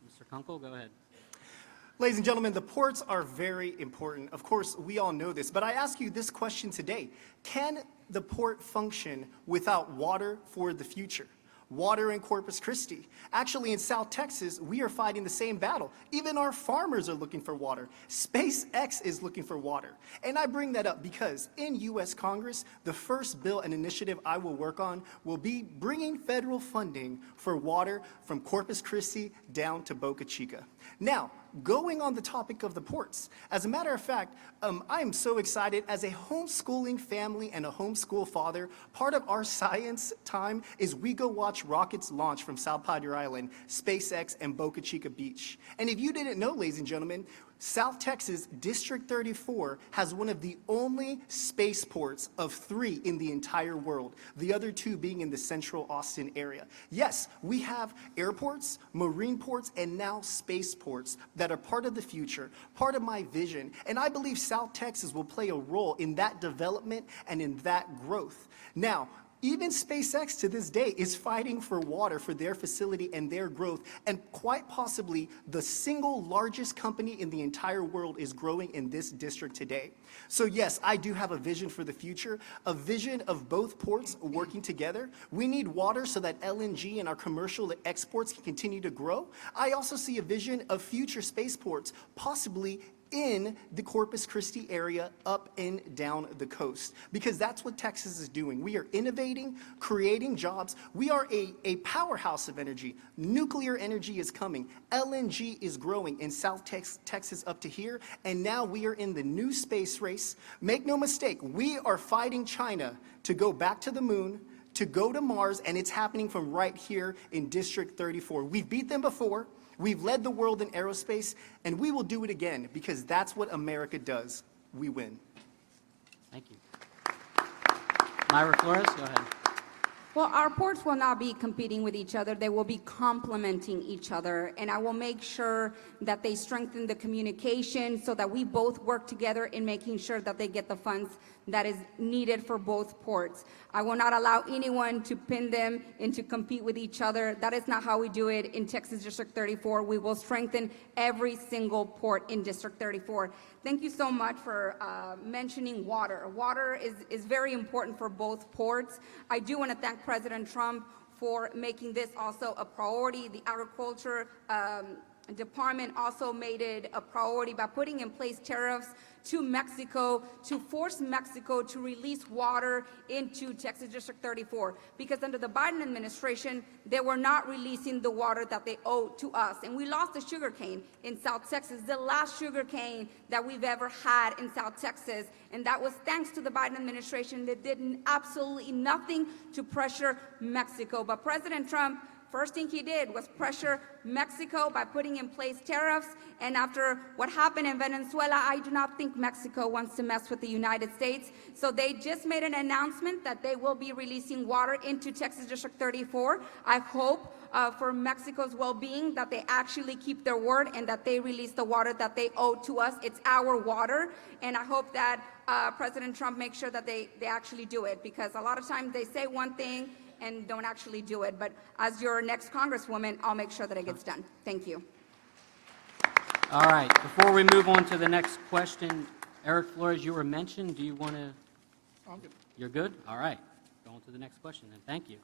Mr. Kunkle, go ahead. Ladies and gentlemen, the ports are very important. Of course, we all know this, but I ask you this question today. Can the port function without water for the future? Water in Corpus Christi. Actually, in South Texas, we are fighting the same battle. Even our farmers are looking for water. SpaceX is looking for water. And I bring that up because in U.S. Congress, the first bill and initiative I will work on will be bringing federal funding for water from Corpus Christi down to Boca Chica. Now, going on the topic of the ports, as a matter of fact, I am so excited as a homeschooling family and a homeschool father. Part of our science time is we go watch rockets launch from South Padre Island, SpaceX, and Boca Chica Beach. And if you didn't know, ladies and gentlemen, South Texas, District 34, has one of the only spaceports of 3 in the entire world, the other 2 being in the central Austin area. Yes, we have airports, marine ports, and now spaceports that are part of the future, part of my vision, and I believe South Texas will play a role in that development and in that growth. Now, even SpaceX to this day is fighting for water for their facility and their growth, and quite possibly the single largest company in the entire world is growing in this district today. So yes, I do have a vision for the future, a vision of both ports working together. We need water so that LNG and our commercial exports can continue to grow. I also see a vision of future spaceports, possibly in the Corpus Christi area, up and down the coast, because that's what Texas is doing. We are innovating, creating jobs. We are a powerhouse of energy. Nuclear energy is coming. LNG is growing in South Texas up to here, and now we are in the new space race. Make no mistake, we are fighting China to go back to the moon, to go to Mars, and it's happening from right here in District 34. We've beat them before. We've led the world in aerospace, and we will do it again, because that's what America does. We win. Thank you. Myra Flores, go ahead. Well, our ports will not be competing with each other. They will be complementing each other. And I will make sure that they strengthen the communication so that we both work together in making sure that they get the funds that is needed for both ports. I will not allow anyone to pin them and to compete with each other. That is not how we do it in Texas District 34. We will strengthen every single port in District 34. Thank you so much for mentioning water. Water is very important for both ports. I do want to thank President Trump for making this also a priority. The Agriculture Department also made it a priority by putting in place tariffs to Mexico to force Mexico to release water into Texas District 34, because under the Biden administration, they were not releasing the water that they owed to us. And we lost the sugarcane in South Texas, the last sugarcane that we've ever had in South Texas. And that was thanks to the Biden administration that did absolutely nothing to pressure Mexico. But President Trump, first thing he did was pressure Mexico by putting in place tariffs. And after what happened in Venezuela, I do not think Mexico wants to mess with the United States. So they just made an announcement that they will be releasing water into Texas District 34. I hope for Mexico's well-being that they actually keep their word and that they release the water that they owe to us. It's our water. And I hope that President Trump makes sure that they actually do it, because a lot of times they say one thing and don't actually do it. But as your next Congresswoman, I'll make sure that it gets done. Thank you. All right, before we move on to the next question, Eric Flores, you were mentioned. Do you want to? I'm good. You're good? All right. Go on to the next question then. Thank you.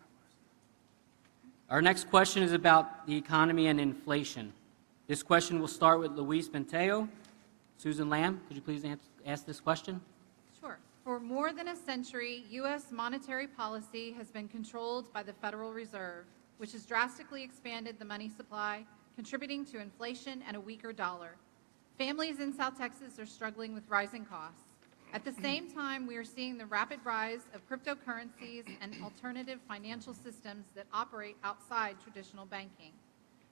Our next question is about the economy and inflation. This question will start with Luis Buentello. Susan Lamb, could you please ask this question? Sure. For more than a century, U.S. monetary policy has been controlled by the Federal Reserve, which has drastically expanded the money supply, contributing to inflation and a weaker dollar. Families in South Texas are struggling with rising costs. At the same time, we are seeing the rapid rise of cryptocurrencies and alternative financial systems that operate outside traditional banking.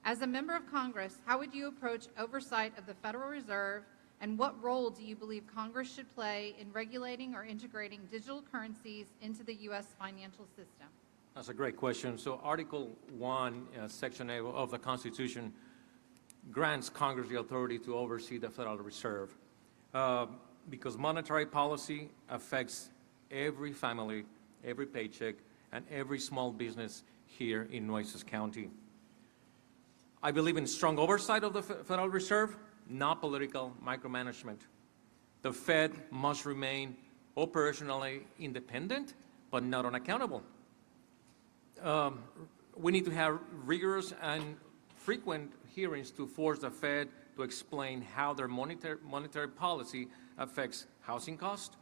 As a member of Congress, how would you approach oversight of the Federal Reserve, and what role do you believe Congress should play in regulating or integrating digital currencies into the U.S. financial system? That's a great question. So Article 1, Section A of the Constitution grants Congress the authority to oversee the Federal Reserve because monetary policy affects every family, every paycheck, and every small business here in Nueces County. I believe in strong oversight of the Federal Reserve, not political micromanagement. The Fed must remain operationally independent, but not unaccountable. We need to have rigorous and frequent hearings to force the Fed to explain how their monetary policy affects housing costs,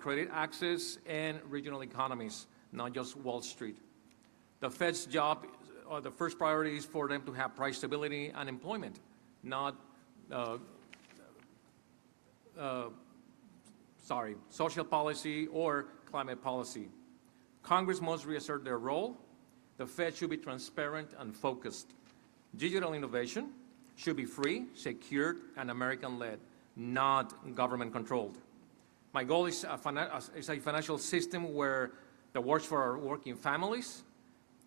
credit access, and regional economies, not just Wall Street. The Fed's job, the first priority is for them to have price stability and employment, not social policy or climate policy. Congress must reassert their role. The Fed should be transparent and focused. Digital innovation, should be free, secured, and American-led, not government-controlled. My goal is a financial system where that works for our working families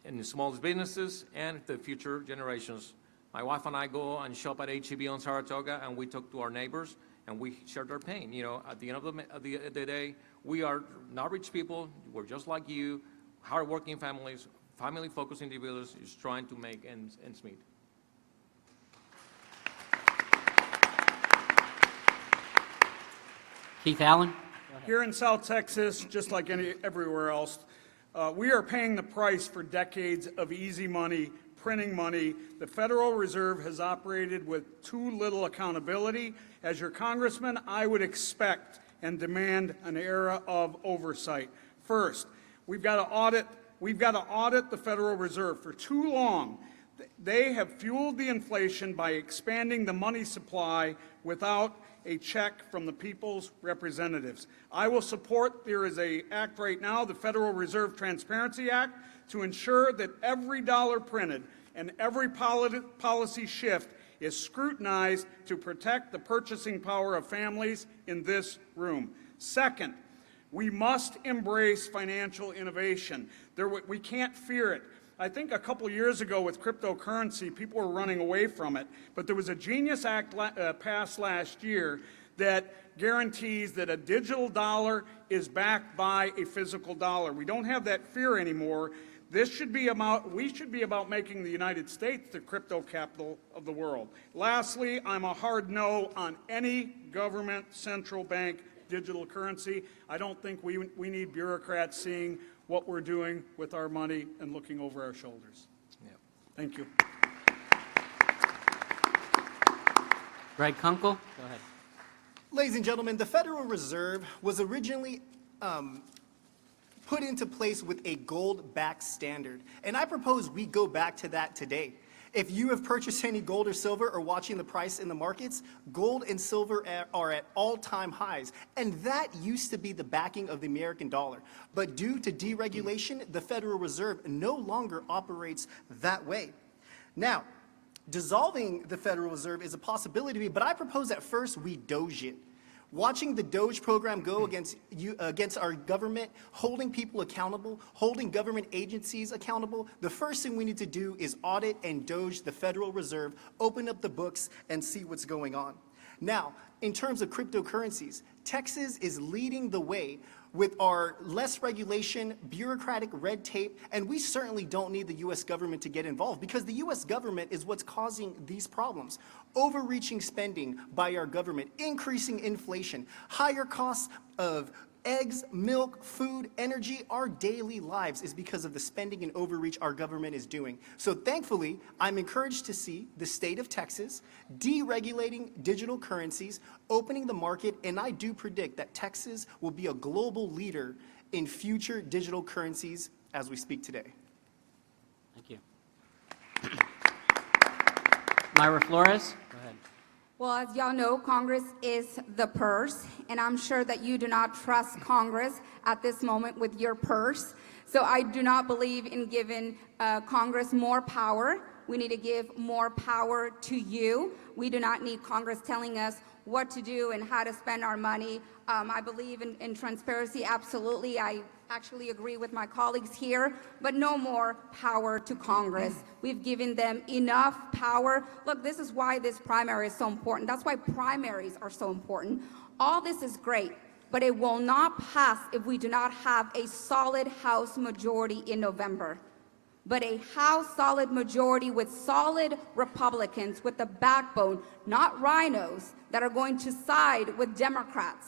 and the smallest businesses and the future generations. My wife and I go and shop at H-E-B on Saratoga, and we talk to our neighbors, and we share their pain. You know, at the end of the day, we are not rich people. We're just like you, hardworking families, family-focused individuals just trying to make ends meet. Keith Allen? Here in South Texas, just like everywhere else, we are paying the price for decades of easy money, printing money. The Federal Reserve has operated with too little accountability. As your congressman, I would expect and demand an era of oversight. First, we've got to audit the Federal Reserve. For too long, they have fueled the inflation by expanding the money supply without a check from the people's representatives. I will support, there is an act right now, the Federal Reserve Transparency Act, to ensure that every dollar printed and every policy shift is scrutinized to protect the purchasing power of families in this room. Second, we must embrace financial innovation. We can't fear it. I think a couple years ago with cryptocurrency, people were running away from it, but there was a Genius Act passed last year that guarantees that a digital dollar is backed by a physical dollar. We don't have that fear anymore. We should be about making the United States the crypto capital of the world. Lastly, I'm a hard no on any government central bank digital currency. I don't think we need bureaucrats seeing what we're doing with our money and looking over our shoulders. Yeah. Thank you. Greg Kunkle? Go ahead. Ladies and gentlemen, the Federal Reserve was originally put into place with a gold-backed standard, and I propose we go back to that today. If you have purchased any gold or silver or watching the price in the markets, gold and silver are at all-time highs, and that used to be the backing of the American dollar. But due to deregulation, the Federal Reserve no longer operates that way. Now, dissolving the Federal Reserve is a possibility, but I propose at first we doge it. Watching the Doge program go against our government, holding people accountable, holding government agencies accountable, the first thing we need to do is audit and Doge the Federal Reserve, open up the books, and see what's going on. Now, in terms of cryptocurrencies, Texas is leading the way with our less regulation, bureaucratic red tape, and we certainly don't need the U.S. government to get involved because the U.S. government is what's causing these problems. Overreaching spending by our government, increasing inflation, higher costs of eggs, milk, food, energy, our daily lives is because of the spending and overreach our government is doing. So thankfully, I'm encouraged to see the state of Texas deregulating digital currencies, opening the market, and I do predict that Texas will be a global leader in future digital currencies as we speak today. Thank you. Myra Flores? Go ahead. Well, as y'all know, Congress is the purse, and I'm sure that you do not trust Congress at this moment with your purse. So I do not believe in giving Congress more power. We need to give more power to you. We do not need Congress telling us what to do and how to spend our money. I believe in transparency, absolutely. I actually agree with my colleagues here, but no more power to Congress. We've given them enough power. Look, this is why this primary is so important. That's why primaries are so important. All this is great, but it will not pass if we do not have a solid House majority in November. But a House solid majority with solid Republicans with the backbone, not rhinos, that are going to side with Democrats.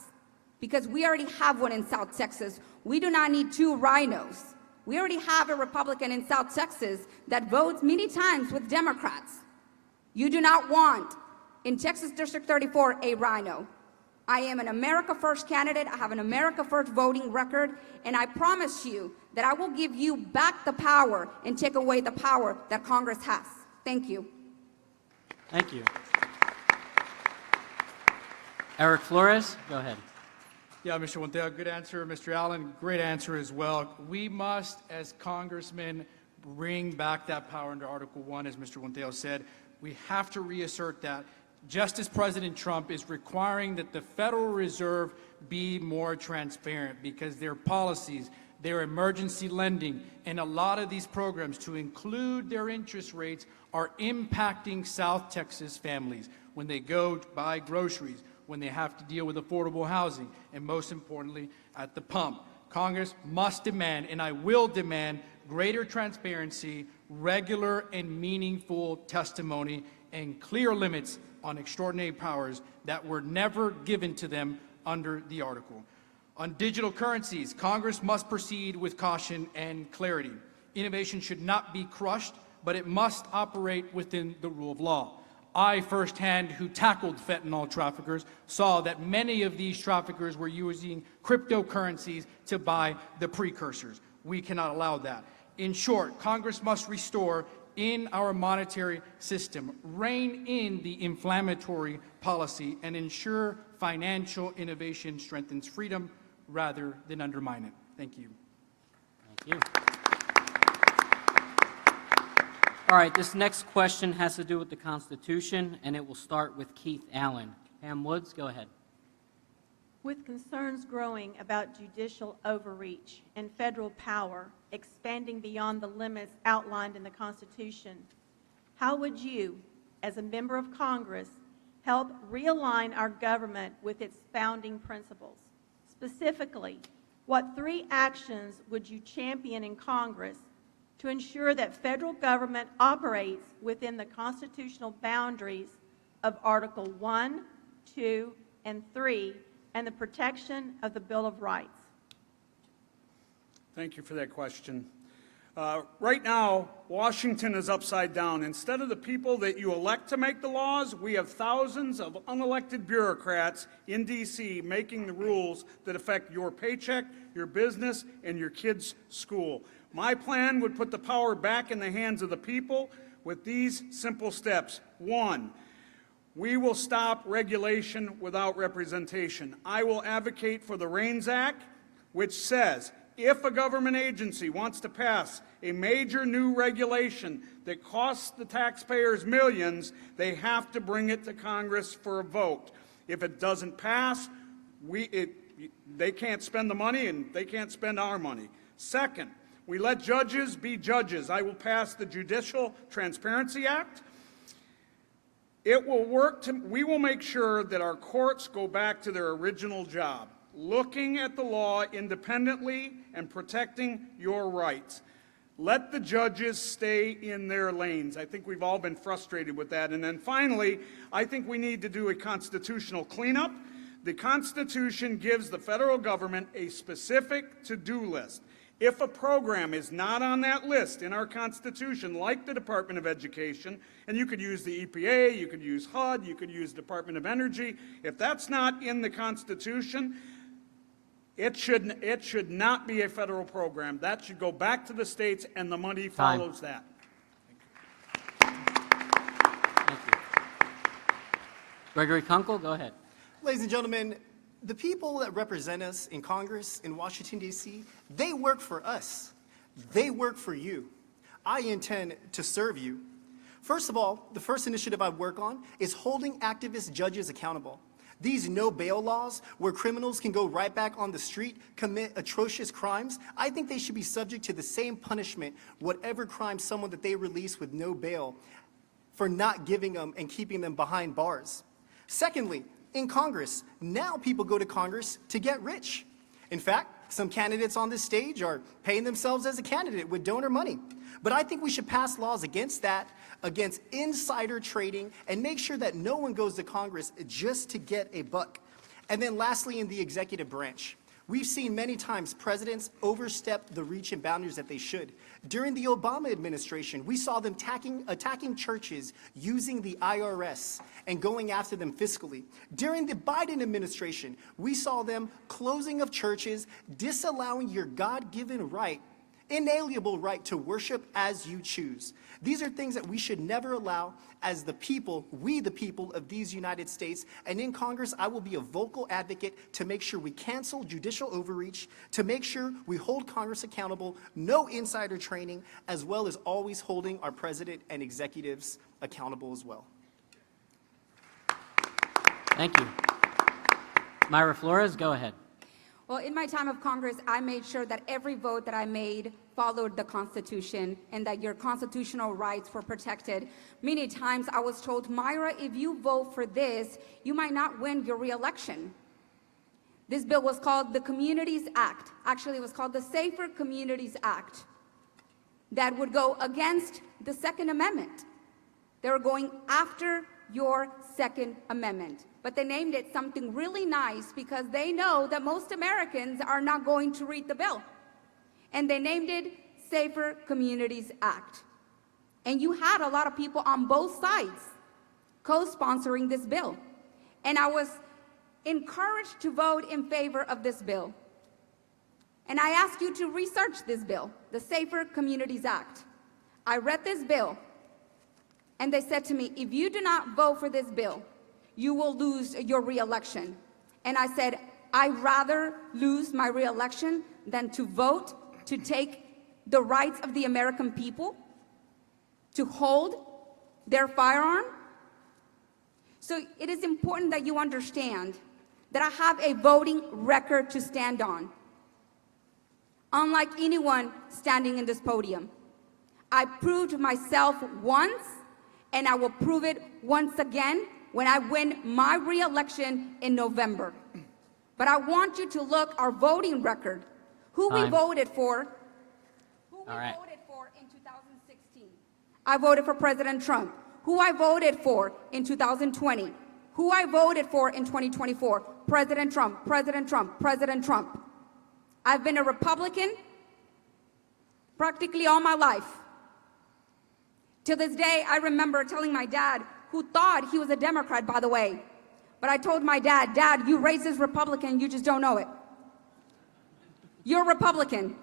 Because we already have one in South Texas. We do not need two rhinos. We already have a Republican in South Texas that votes many times with Democrats. You do not want, in Texas District 34, a rhino. I am an America First candidate. I have an America First voting record, and I promise you that I will give you back the power and take away the power that Congress has. Thank you. Thank you. Eric Flores, go ahead. Yeah, Mr. Buentello, good answer. Mr. Allen, great answer as well. We must, as congressmen, bring back that power under Article 1, as Mr. Buentello said. We have to reassert that, just as President Trump is requiring that the Federal Reserve be more transparent, because their policies, their emergency lending, and a lot of these programs, to include their interest rates, are impacting South Texas families when they go to buy groceries, when they have to deal with affordable housing, and most importantly, at the pump. Congress must demand, and I will demand, greater transparency, regular and meaningful testimony, and clear limits on extraordinary powers that were never given to them under the article. On digital currencies, Congress must proceed with caution and clarity. Innovation should not be crushed, but it must operate within the rule of law. I firsthand, who tackled fentanyl traffickers, saw that many of these traffickers were using cryptocurrencies to buy the precursors. We cannot allow that. In short, Congress must restore in our monetary system, rein in the inflammatory policy, and ensure financial innovation strengthens freedom rather than undermine it. Thank you. Thank you. All right, this next question has to do with the Constitution, and it will start with Keith Allen. Pam Woods, go ahead. With concerns growing about judicial overreach and federal power expanding beyond the limits outlined in the Constitution, how would you, as a member of Congress, help realign our government with its founding principles? Specifically, what 3 actions would you champion in Congress to ensure that federal government operates within the constitutional boundaries of Article 1, 2, and 3, and the protection of the Bill of Rights? Thank you for that question. Right now, Washington is upside down. Instead of the people that you elect to make the laws, we have thousands of unelected bureaucrats in D.C. making the rules that affect your paycheck, your business, and your kids' school. My plan would put the power back in the hands of the people with these simple steps. 1, we will stop regulation without representation. I will advocate for the REINS Act, which says if a government agency wants to pass a major new regulation that costs the taxpayers millions, they have to bring it to Congress for a vote. If it doesn't pass, they can't spend the money and they can't spend our money. Second, we let judges be judges. I will pass the Judicial Transparency Act. It will work we will make sure that our courts go back to their original job, looking at the law independently and protecting your rights. Let the judges stay in their lanes. I think we've all been frustrated with that. And then finally, I think we need to do a constitutional cleanup. The Constitution gives the federal government a specific to-do list. If a program is not on that list in our Constitution, like the Department of Education, and you could use the EPA, you could use HUD, you could use Department of Energy, if that's not in the Constitution, it should not be a federal program. That should go back to the states, and the money follows that. Thank you. Gregory Kunkle, go ahead. Ladies and gentlemen, the people that represent us in Congress in Washington, D.C., they work for us. They work for you. I intend to serve you. First of all, the first initiative I work on is holding activist judges accountable. These no-bail laws, where criminals can go right back on the street, commit atrocious crimes, I think they should be subject to the same punishment, whatever crime someone that they release with no bail, for not giving them and keeping them behind bars. Secondly, in Congress, now people go to Congress to get rich. In fact, some candidates on this stage are paying themselves as a candidate with donor money. But I think we should pass laws against that, against insider trading, and make sure that no one goes to Congress just to get a buck. And then lastly, in the executive branch, we've seen many times presidents overstep the reach and boundaries that they should. During the Obama administration, we saw them attacking churches using the IRS and going after them fiscally. During the Biden administration, we saw them closing of churches, disallowing your God-given right inalienable right to worship as you choose. These are things that we should never allow as the people, we the people of these United States. And in Congress, I will be a vocal advocate to make sure we cancel judicial overreach, to make sure we hold Congress accountable, no insider training, as well as always holding our president and executives accountable as well. Thank you. Myra Flores, go ahead. Well, in my time of Congress, I made sure that every vote that I made followed the Constitution and that your constitutional rights were protected. Many times I was told, Myra, if you vote for this, you might not win your reelection. This bill was called the Communities Act. Actually, it was called the Safer Communities Act that would go against the Second Amendment. They were going after your Second Amendment. But they named it something really nice because they know that most Americans are not going to read the bill. And they named it Safer Communities Act. And you had a lot of people on both sides co-sponsoring this bill. And I was encouraged to vote in favor of this bill. And I ask you to research this bill, the Safer Communities Act. I read this bill, and they said to me, if you do not vote for this bill, you will lose your reelection. And I said, I'd rather lose my reelection than to vote to take the rights of the American people to hold their firearm. So it is important that you understand that I have a voting record to stand on, unlike anyone standing in this podium. I proved myself once, and I will prove it once again when I win my re-election in November. But I want you to look our voting record, who we voted for, voted for in 2016. I voted for President Trump. Who I voted for in 2020. Who I voted for in 2024. President Trump, President Trump, President Trump. I've been a Republican practically all my life. To this day, I remember telling my dad, who thought he was a Democrat, by the way. But I told my dad, Dad, you racist Republican, you just don't know it. You're a Republican.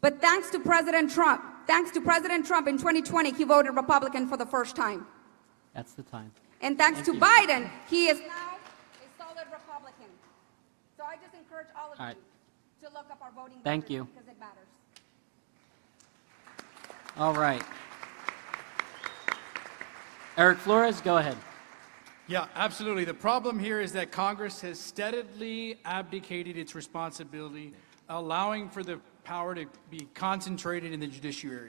But thanks to President Trump in 2020, he voted Republican for the first time. That's the time. And thanks to Biden, he is now a solid Republican. So I just encourage all of you to look up our voting Thank record you. because it matters. All right. Eric Flores, go ahead. Yeah, absolutely. The problem here is that Congress has steadily abdicated its responsibility, allowing for the power to be concentrated in the judiciary.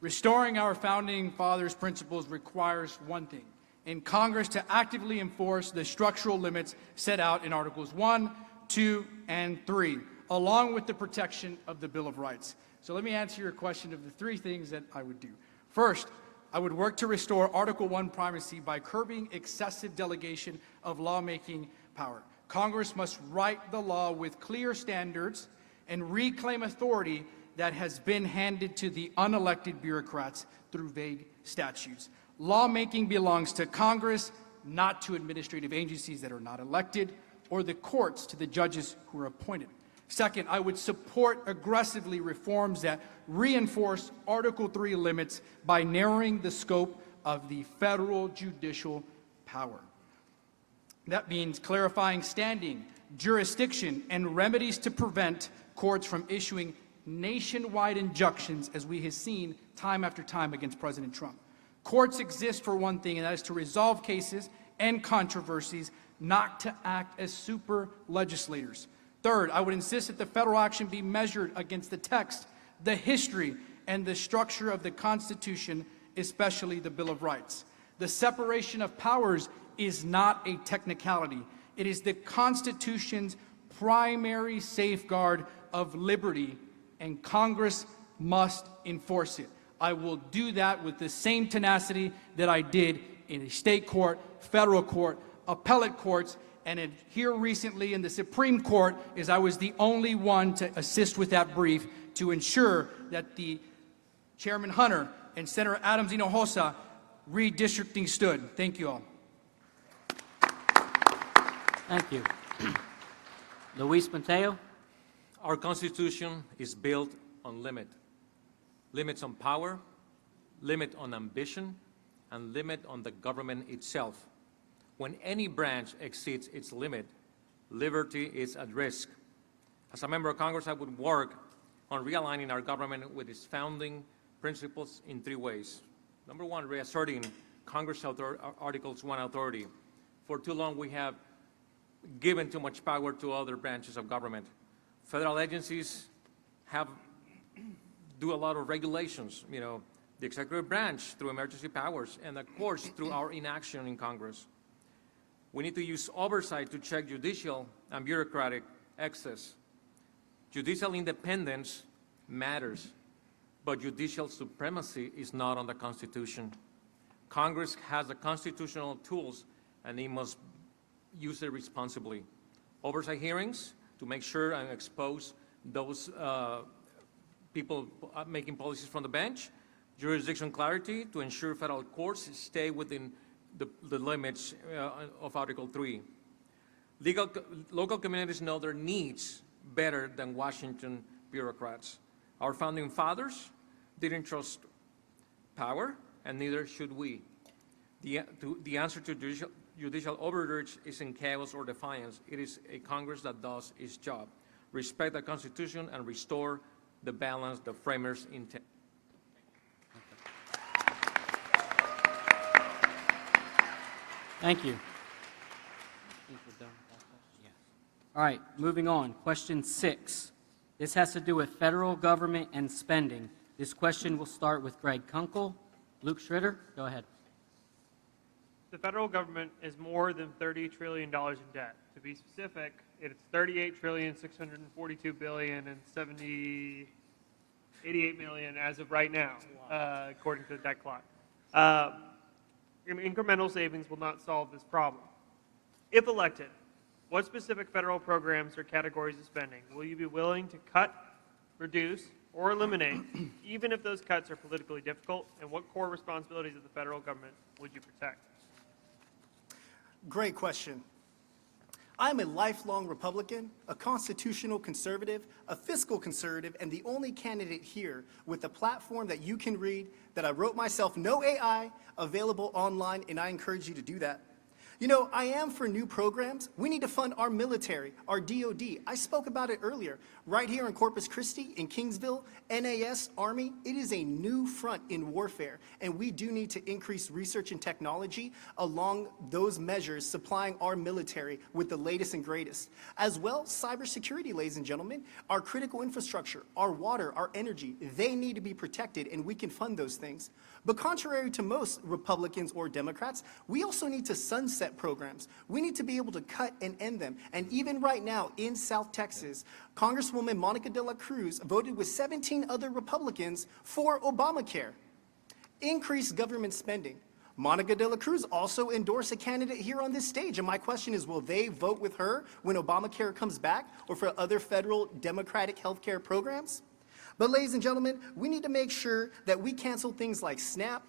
Restoring our founding fathers' principles requires one thing, in Congress to actively enforce the structural limits set out in Articles 1, 2, and 3, along with the protection of the Bill of Rights. So let me answer your question of the three things that I would do. First, I would work to restore Article 1 primacy by curbing excessive delegation of lawmaking power. Congress must write the law with clear standards and reclaim authority that has been handed to the unelected bureaucrats through vague statutes. Lawmaking belongs to Congress, not to administrative agencies that are not elected, or the courts to the judges who are appointed. Second, I would support aggressively reforms that reinforce Article 3 limits by narrowing the scope of the federal judicial power. That means clarifying standing, jurisdiction, and remedies to prevent courts from issuing nationwide injunctions, as we have seen time after time against President Trump. Courts exist for one thing, and that is to resolve cases and controversies, not to act as super legislators. Third, I would insist that the federal action be measured against the text, the history, and the structure of the Constitution, especially the Bill of Rights. The separation of powers is not a technicality. It is the Constitution's primary safeguard of liberty, and Congress must enforce it. I will do that with the same tenacity that I did in a state court, federal court, appellate courts, and here recently in the Supreme Court, as I was the only one to assist with that brief to ensure that the Chairman Hunter and Senator Adams Hinojosa redistricting stood. Thank you all. Thank you. Luis Buentello. Our Constitution is built on limit. Limits on power, limit on ambition, and limit on the government itself. When any branch exceeds its limit, liberty is at risk. As a member of Congress, I would work on realigning our government with its founding principles in 3 ways. Number 1, reasserting Congress Articles 1 authority. For too long, we have given too much power to other branches of government. Federal agencies do a lot of regulations, the executive branch through emergency powers, and of course through our inaction in Congress. We need to use oversight to check judicial and bureaucratic excess. Judicial independence matters, but judicial supremacy is not on the Constitution. Congress has the constitutional tools, and it must use it responsibly. Oversight hearings to make sure and expose those people making policies from the bench. Jurisdiction clarity to ensure federal courts stay within the limits of Article 3. Local communities know their needs better than Washington bureaucrats. Our founding fathers didn't trust power, and neither should we. The answer to judicial overreach isn't chaos or defiance. It is a Congress that does its job. Respect the Constitution and restore the balance the framers intended. Thank you. All right, moving on. Question 6. This has to do with federal government and spending. This question will start with Greg Kunkle. Luke Schroeder, go ahead. The federal government is more than $30 trillion in debt. To be specific, it's $38,642,088 million as of right now, according to the debt clock. Incremental savings will not solve this problem. If elected, what specific federal programs or categories of spending will you be willing to cut, reduce, or eliminate, even if those cuts are politically difficult, and what core responsibilities of the federal government would you protect? Great question. I'm a lifelong Republican, a constitutional conservative, a fiscal conservative, and the only candidate here with a platform that you can read, that I wrote myself, no AI, available online, and I encourage you to do that. You know, I am for new programs. We need to fund our military, our DOD. I spoke about it earlier. Right here in Corpus Christi, in Kingsville, NAS, Army, it is a new front in warfare, and we do need to increase research and technology along those measures, supplying our military with the latest and greatest. As well, cybersecurity, ladies and gentlemen, our critical infrastructure, our water, our energy, they need to be protected, and we can fund those things. But contrary to most Republicans or Democrats, we also need to sunset programs. We need to be able to cut and end them. And even right now in South Texas, Congresswoman Monica de la Cruz voted with 17 other Republicans for Obamacare. Increased government spending. Monica de la Cruz also endorsed a candidate here on this stage. And my question is, will they vote with her when Obamacare comes back or for other federal Democratic health care programs? But ladies and gentlemen, we need to make sure that we cancel things like SNAP,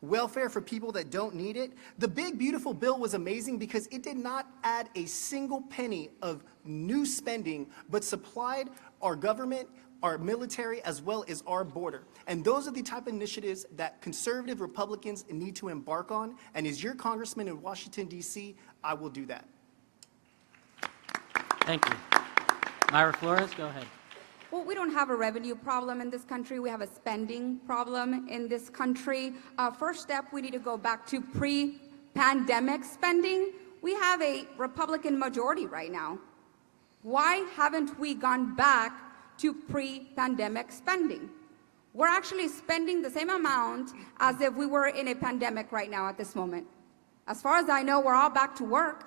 welfare for people that don't need it. The big, beautiful bill was amazing because it did not add a single penny of new spending, but supplied our government, our military, as well as our border. And those are the type of initiatives that conservative Republicans need to embark on. And as your congressman in Washington, D.C., I will do that. Thank you. Myra Flores, go ahead. Well, we don't have a revenue problem in this country. We have a spending problem in this country. First step, we need to go back to pre-pandemic spending. We have a Republican majority right now. Why haven't we gone back to pre-pandemic spending? We're actually spending the same amount as if we were in a pandemic right now at this moment. As far as I know, we're all back to work.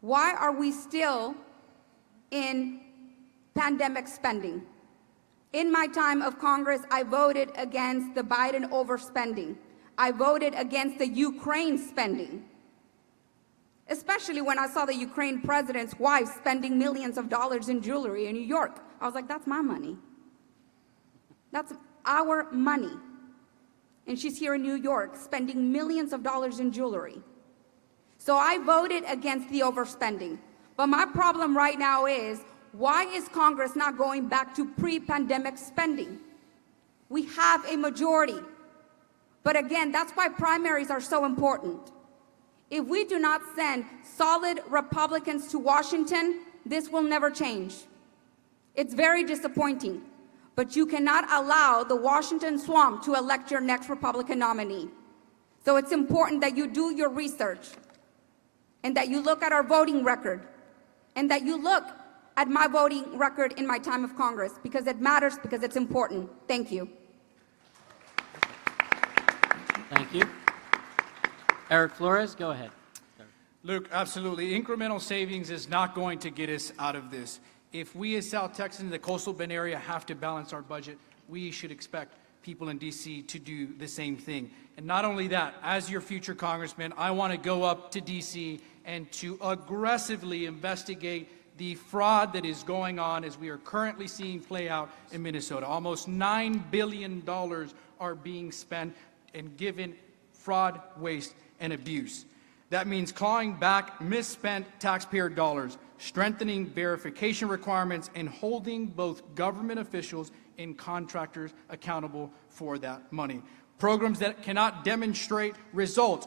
Why are we still in pandemic spending? In my time of Congress, I voted against the Biden overspending. I voted against the Ukraine spending, especially when I saw the Ukraine president's wife spending millions of dollars in jewelry in New York. I was like, that's my money. That's our money. And she's here in New York spending millions of dollars in jewelry. So I voted against the overspending. But my problem right now is, Why is Congress not going back to pre-pandemic spending? We have a majority. But again, that's why primaries are so important. If we do not send solid Republicans to Washington, this will never change. It's very disappointing, but you cannot allow the Washington swamp to elect your next Republican nominee. So it's important that you do your research and that you look at our voting record and that you look at my voting record in my time of Congress, because it matters, because it's important. Thank you. Thank you. Eric Flores, go ahead. Luke, absolutely. Incremental savings is not going to get us out of this. If we as South Texans in the coastal Bend area have to balance our budget, we should expect people in D.C. to do the same thing. And not only that, as your future congressman, I want to go up to D.C. and to aggressively investigate the fraud that is going on as we are currently seeing play out in Minnesota. Almost $9 billion are being spent and given fraud, waste, and abuse. That means clawing back misspent taxpayer dollars, strengthening verification requirements, and holding both government officials and contractors accountable for that money. Programs that cannot demonstrate results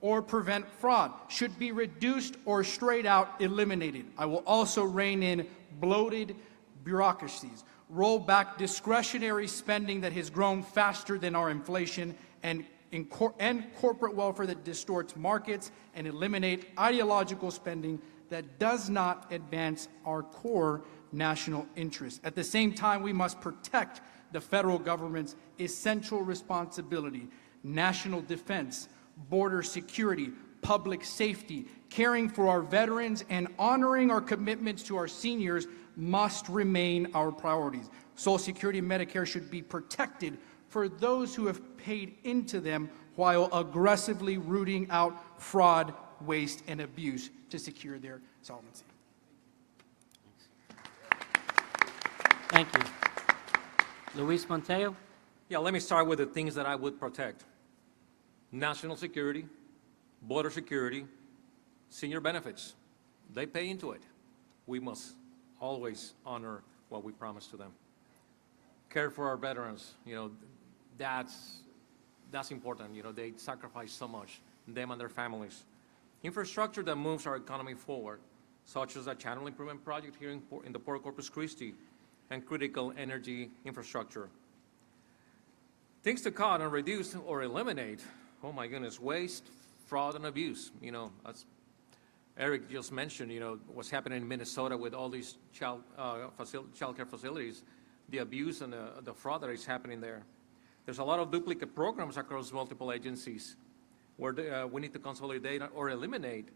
or prevent fraud should be reduced or straight out eliminated. I will also rein in bloated bureaucracies, roll back discretionary spending that has grown faster than our inflation, and corporate welfare that distorts markets, and eliminate ideological spending that does not advance our core national interests. At the same time, we must protect the federal government's essential responsibility: national defense, border security, public safety, caring for our veterans, and honoring our commitments to our seniors must remain our priorities. Social Security and Medicare should be protected for those who have paid into them, while aggressively rooting out fraud, waste, and abuse to secure their solvency. Thank you. Luis Buentello? Yeah, let me start with the things that I would protect: national security, border security, senior benefits. They pay into it. We must always honor what we promise to them. Care for our veterans, that's important. They sacrifice so much, them and their families. Infrastructure that moves our economy forward, such as a channel improvement project here in the Port of Corpus Christi, and critical energy infrastructure. Things to cut and reduce or eliminate: oh my goodness, waste, fraud, and abuse. As Eric just mentioned, what's happening in Minnesota with all these child care facilities, the abuse and the fraud that is happening there. There's a lot of duplicate programs across multiple agencies where we need to consolidate or eliminate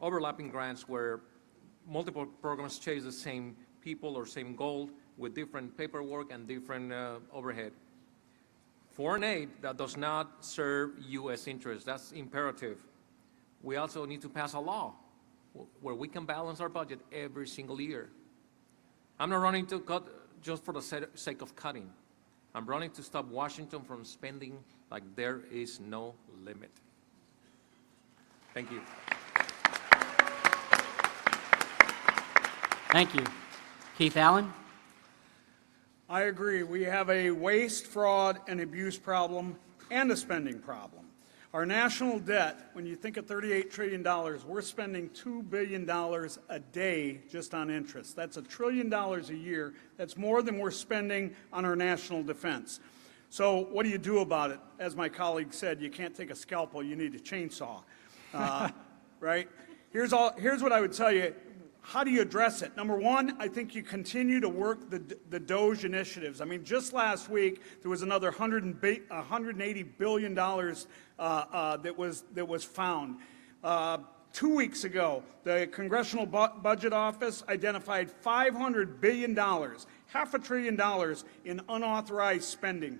overlapping grants where multiple programs chase the same people or same goal with different paperwork and different overhead. Foreign aid that does not serve U.S. interests, that's imperative. We also need to pass a law where we can balance our budget every single year. I'm not running to cut just for the sake of cutting. I'm running to stop Washington from spending like there is no limit. Thank you. Thank you. Keith Allen? I agree. We have a waste, fraud, and abuse problem and a spending problem. Our national debt, when you think of $38 trillion, we're spending $2 billion a day just on interest. That's $1 trillion a year. That's more than we're spending on our national defense. So what do you do about it? As my colleague said, you can't take a scalpel, you need a chainsaw, right? Here's what I would tell you. How do you address it? Number one, I think you continue to work the DOGE initiatives. I mean, just last week, there was another $180 billion that was found. 2 weeks ago, the Congressional Budget Office identified $500 billion, half $1 trillion in unauthorized spending.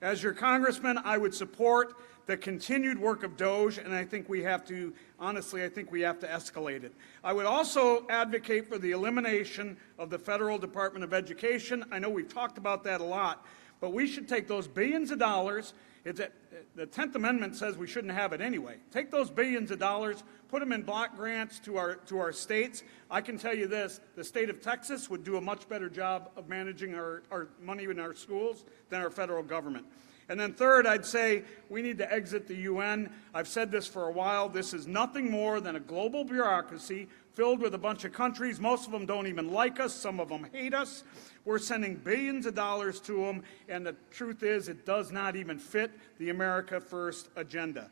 As your congressman, I would support the continued work of DOGE, and I think we have to, honestly, I think we have to escalate it. I would also advocate for the elimination of the Federal Department of Education. I know we've talked about that a lot, but we should take those billions of dollars The 10th Amendment says we shouldn't have it anyway. Take those billions of dollars, put them in block grants to our states. I can tell you this, the state of Texas would do a much better job of managing our money in our schools than our federal government. And then third, I'd say we need to exit the UN. I've said this for a while. This is nothing more than a global bureaucracy filled with a bunch of countries. Most of them don't even like us. Some of them hate us. We're sending billions of dollars to them, and the truth is it does not even fit the America First agenda.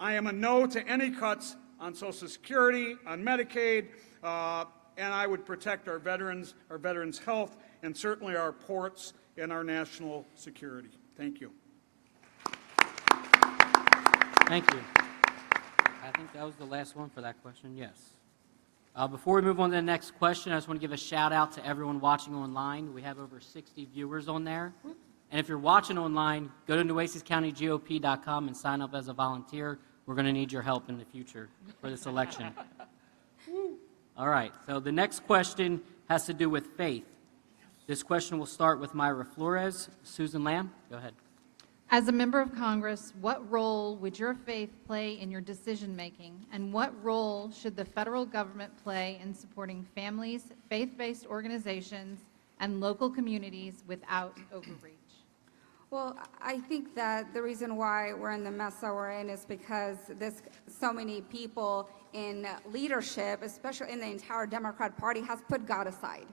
I am a no to any cuts on Social Security, on Medicaid, and I would protect our veterans' health, and certainly our ports and our national security. Thank you. Thank you. I think that was the last one for that question, yes. Before we move on to the next question, I just want to give a shout out to everyone watching online. We have over 60 viewers on there. And if you're watching online, go to nuecescounty.gop.com and sign up as a volunteer. We're going to need your help in the future for this election. All right, so the next question has to do with faith. This question will start with Myra Flores. Susan Lamb, go ahead. As a member of Congress, what role would your faith play in your decision-making, and what role should the federal government play in supporting families, faith-based organizations, and local communities without overreach? Well, I think that the reason why we're in the mess that we're in is because there's so many people in leadership, especially in the entire Democrat Party, has put God aside.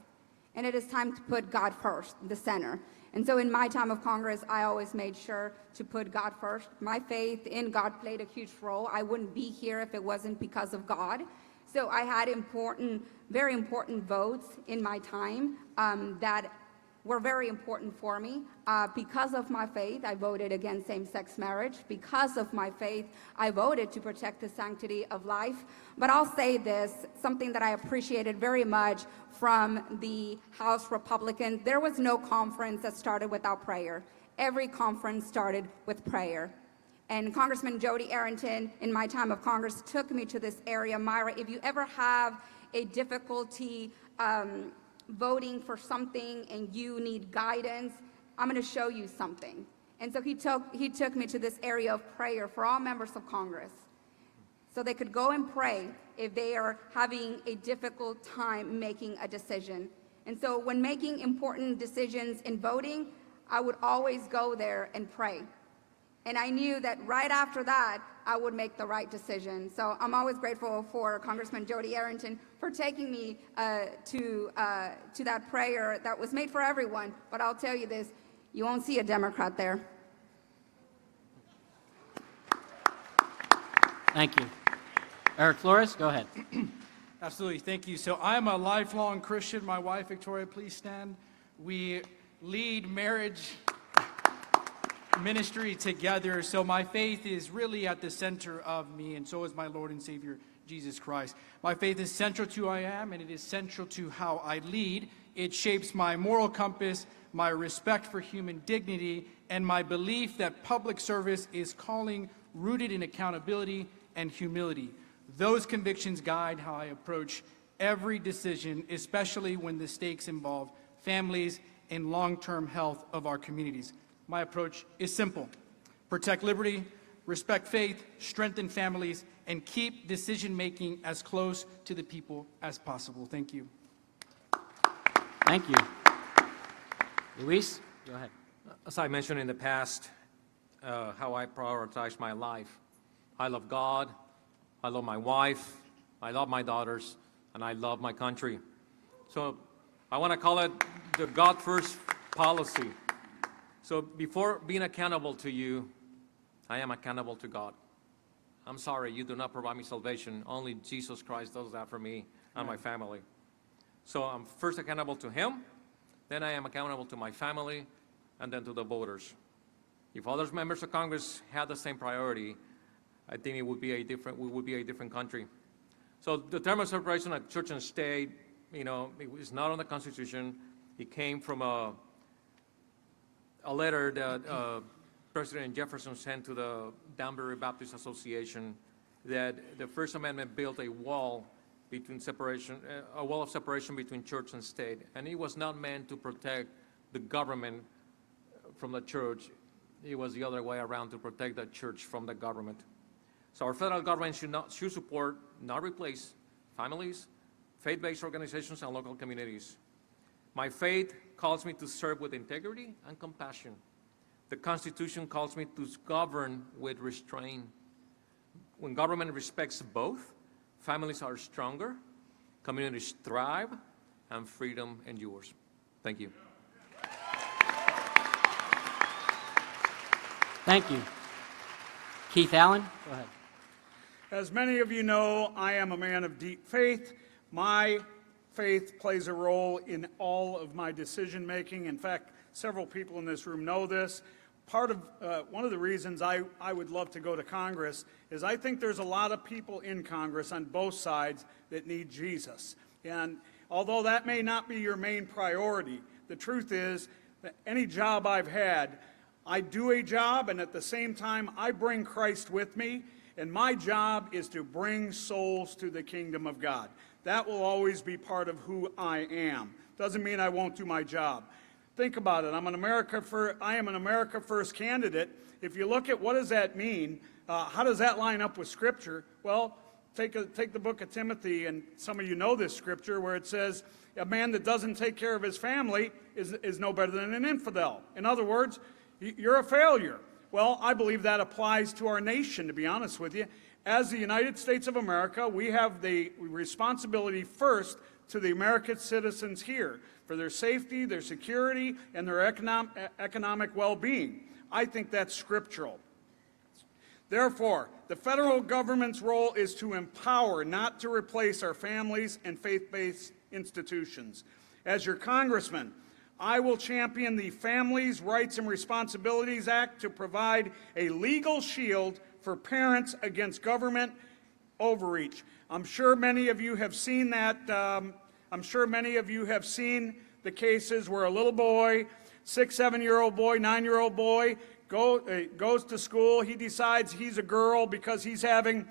And it is time to put God first, the center. And so in my time of Congress, I always made sure to put God first. My faith in God played a huge role. I wouldn't be here if it wasn't because of God. So I had very important votes in my time that were very important for me. Because of my faith, I voted against same-sex marriage. Because of my faith, I voted to protect the sanctity of life. But I'll say this, something that I appreciated very much from the House Republicans, there was no conference that started without prayer. Every conference started with prayer. And Congressman Jody Arrington, in my time of Congress, took me to this area. Myra, if you ever have a difficulty voting for something and you need guidance, I'm going to show you something. And so he took me to this area of prayer for all members of Congress, so they could go and pray if they are having a difficult time making a decision. And so when making important decisions in voting, I would always go there and pray. And I knew that right after that, I would make the right decision. So I'm always grateful for Congressman Jody Arrington for taking me to that prayer that was made for everyone. But I'll tell you this, you won't see a Democrat there. Thank you. Eric Flores, go ahead. Absolutely, thank you. So I'm a lifelong Christian. My wife, Victoria, please stand. We lead marriage ministry together. So my faith is really at the center of me, and so is my Lord and Savior, Jesus Christ. My faith is central to who I am, and it is central to how I lead. It shapes my moral compass, my respect for human dignity, and my belief that public service is calling rooted in accountability and humility. Those convictions guide how I approach every decision, especially when the stakes involve families and long-term health of our communities. My approach is simple: protect liberty, respect faith, strengthen families, and keep decision-making as close to the people as possible. Thank you. Thank you. Luis, go ahead. As I mentioned in the past, how I prioritize my life. I love God, I love my wife, I love my daughters, and I love my country. So I want to call it the God First policy. So before being accountable to you, I am accountable to God. I'm sorry, you do not provide me salvation. Only Jesus Christ does that for me and my family. So I'm first accountable to Him, then I am accountable to my family, and then to the voters. If other members of Congress had the same priority, I think we would be a different country. So the term of separation of church and state, it is not on the Constitution. It came from a letter that President Jefferson sent to the Danbury Baptist Association, that the First Amendment built a wall of separation between church and state, and it was not meant to protect the government from the church. it was the other way around to protect the church from the government. So our federal government should support, not replace, families, faith-based organizations, and local communities. My faith calls me to serve with integrity and compassion. The Constitution calls me to govern with restraint. When government respects both, families are stronger, communities thrive, and freedom endures. Thank you. Thank you. Keith Allen, go ahead. As many of you know, I am a man of deep faith. My faith plays a role in all of my decision-making. In fact, several people in this room know this. One of the reasons I would love to go to Congress is I think there's a lot of people in Congress on both sides that need Jesus. And although that may not be your main priority, the truth is that any job I've had, I do a job, and at the same time, I bring Christ with me, and my job is to bring souls to the kingdom of God. That will always be part of who I am. Doesn't mean I won't do my job. Think about it. I am an America First candidate. If you look at what does that mean, how does that line up with Scripture? Well, take the book of Timothy, and some of you know this Scripture, where it says, a man that doesn't take care of his family is no better than an infidel. In other words, you're a failure. Well, I believe that applies to our nation, to be honest with you. As the United States of America, we have the responsibility first to the American citizens here for their safety, their security, and their economic well-being. I think that's scriptural. Therefore, the federal government's role is to empower, not to replace our families and faith-based institutions. As your congressman, I will champion the Families, Rights, and Responsibilities Act to provide a legal shield for parents against government overreach. I'm sure many of you have seen that. I'm sure many of you have seen the cases where a little boy, 6, 7-year-old boy, 9-year-old boy, goes to school. He decides he's a girl because he's having,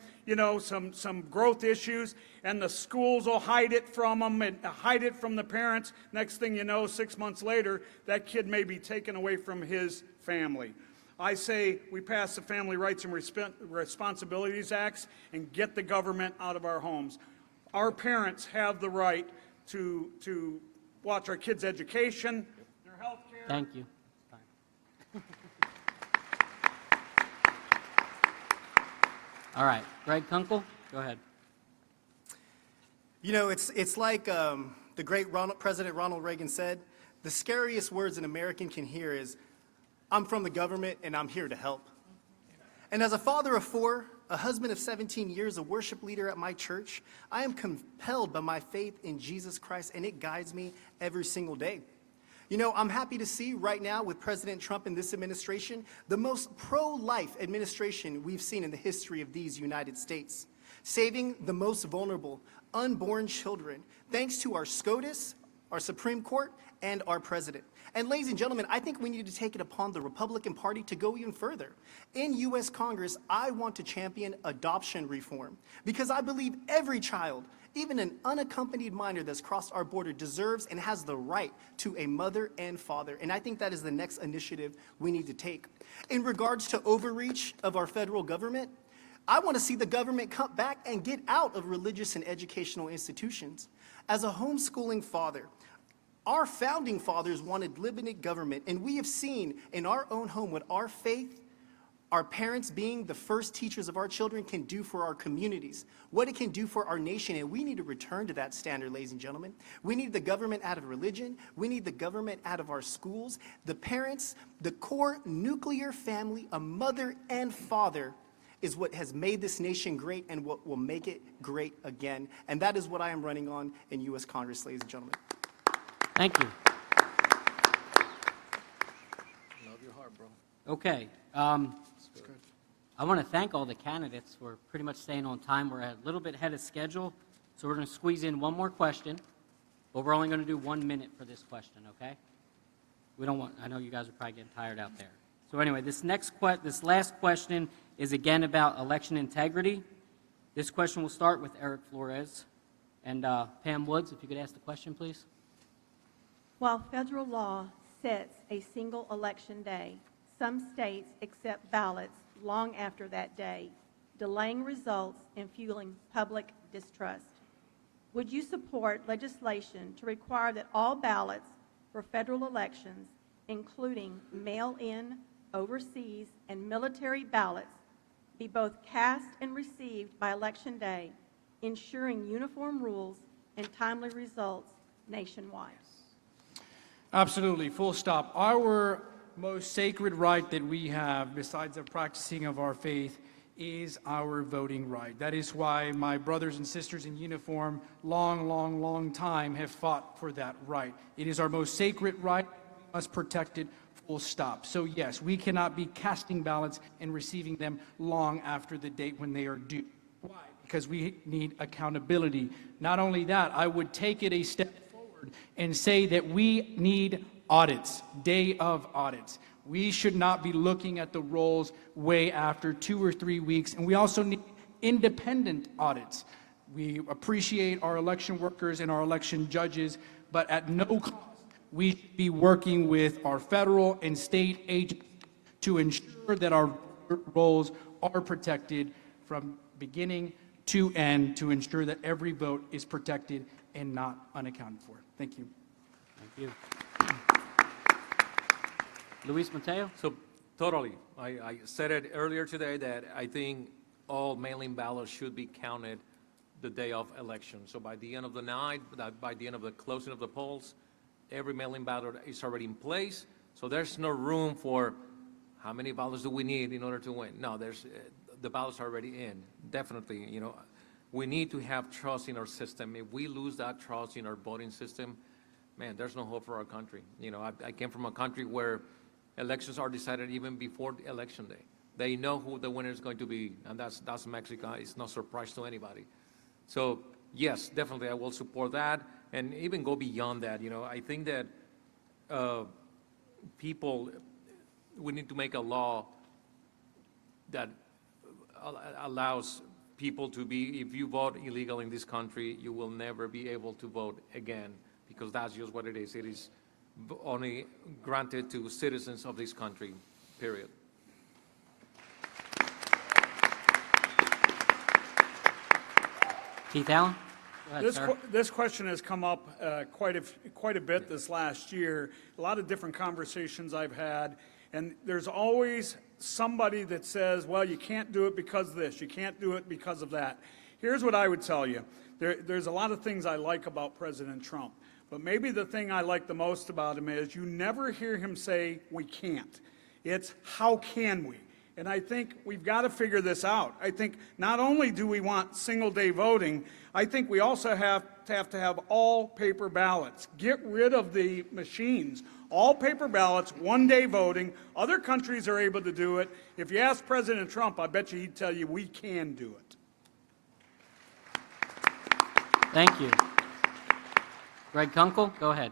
some growth issues, and the schools will hide it from him and hide it from the parents. Next thing you know, 6 months later, that kid may be taken away from his family. I say we pass the Family Rights and Responsibilities Acts and get the government out of our homes. Our parents have the right to watch our kids' education, their health care. Thank you. All right, Greg Kunkle, go ahead. It's like the great President Ronald Reagan said, the scariest words an American can hear is, I'm from the government and I'm here to help. And as a father of 4, a husband of 17 years, a worship leader at my church, I am compelled by my faith in Jesus Christ, and it guides me every single day. I'm happy to see right now with President Trump and this administration, the most pro-life administration we've seen in the history of these United States, saving the most vulnerable, unborn children, thanks to our SCOTUS, our Supreme Court, and our president. And ladies and gentlemen, I think we need to take it upon the Republican Party to go even further. In U.S. Congress, I want to champion adoption reform because I believe every child, even an unaccompanied minor that's crossed our border, deserves and has the right to a mother and father. And I think that is the next initiative we need to take. In regards to overreach of our federal government, I want to see the government come back and get out of religious and educational institutions. As a homeschooling father, our founding fathers wanted limited government, and we have seen in our own home what our faith, our parents being the first teachers of our children, can do for our communities, what it can do for our nation, and we need to return to that standard, ladies and gentlemen. We need the government out of religion. We need the government out of our schools. The parents, the core nuclear family, a mother and father, is what has made this nation great and what will make it great again. And that is what I am running on in U.S. Congress, ladies and gentlemen. Thank you. Love your heart, bro. Okay. I want to thank all the candidates for pretty much staying on time. We're a little bit ahead of schedule, so we're going to squeeze in one more question, but we're only going to do 1 minute for this question, okay? I know you guys are probably getting tired out there. So anyway, this last question is again about election integrity. This question will start with Eric Flores. And Pam Woods, if you could ask the question, please. While federal law sets a single election day, some states accept ballots long after that day, delaying results and fueling public distrust. Would you support legislation to require that all ballots for federal elections, including mail-in, overseas, and military ballots, be both cast and received by Election Day, ensuring uniform rules and timely results nationwide? Absolutely, full stop. Our most sacred right that we have, besides the practicing of our faith, is our voting right. That is why my brothers and sisters in uniform, long time, have fought for that right. It is our most sacred right. We must protect it, full stop. So yes, we cannot be casting ballots and receiving them long after the date when they are due. Why? Because we need accountability. Not only that, I would take it a step forward and say that we need audits, day of audits. We should not be looking at the rolls way after 2 or 3 weeks, and we also need independent audits. We appreciate our election workers and our election judges, but at no cost, we should be working with our federal and state agents to ensure that our rolls are protected from beginning to end, to ensure that every vote is protected and not unaccounted for. Thank you. Thank you. Luis Buentello? So, totally. I said it earlier today that I think all mail-in ballots should be counted the day of election. So by the end of the night, by the end of the closing of the polls, every mail-in ballot is already in place. So there's no room for how many ballots do we need in order to win. No, the ballots are already in. Definitely, we need to have trust in our system. If we lose that trust in our voting system, man, there's no hope for our country. I came from a country where elections are decided even before the election day. They know who the winner is going to be, and that's Mexico. It's no surprise to anybody. So yes, definitely I will support that, and even go beyond that. I think that we need to make a law that allows people to be, if you vote illegal in this country, you will never be able to vote again, because that's just what it is. It is only granted to citizens of this country, period. Keith Allen? Go ahead, sir. This question has come up quite a bit this last year. A lot of different conversations I've had, and there's always somebody that says, well, you can't do it because of this, you can't do it because of that. Here's what I would tell you. There's a lot of things I like about President Trump. But maybe the thing I like the most about him is you never hear him say, we can't. It's, how can we? And I think we've got to figure this out. I think not only do we want single-day voting, I think we also have to have all paper ballots. Get rid of the machines. All paper ballots, one-day voting. Other countries are able to do it. If you ask President Trump, I bet you he'd tell you we can do it. Thank you. Greg Kunkle, go ahead.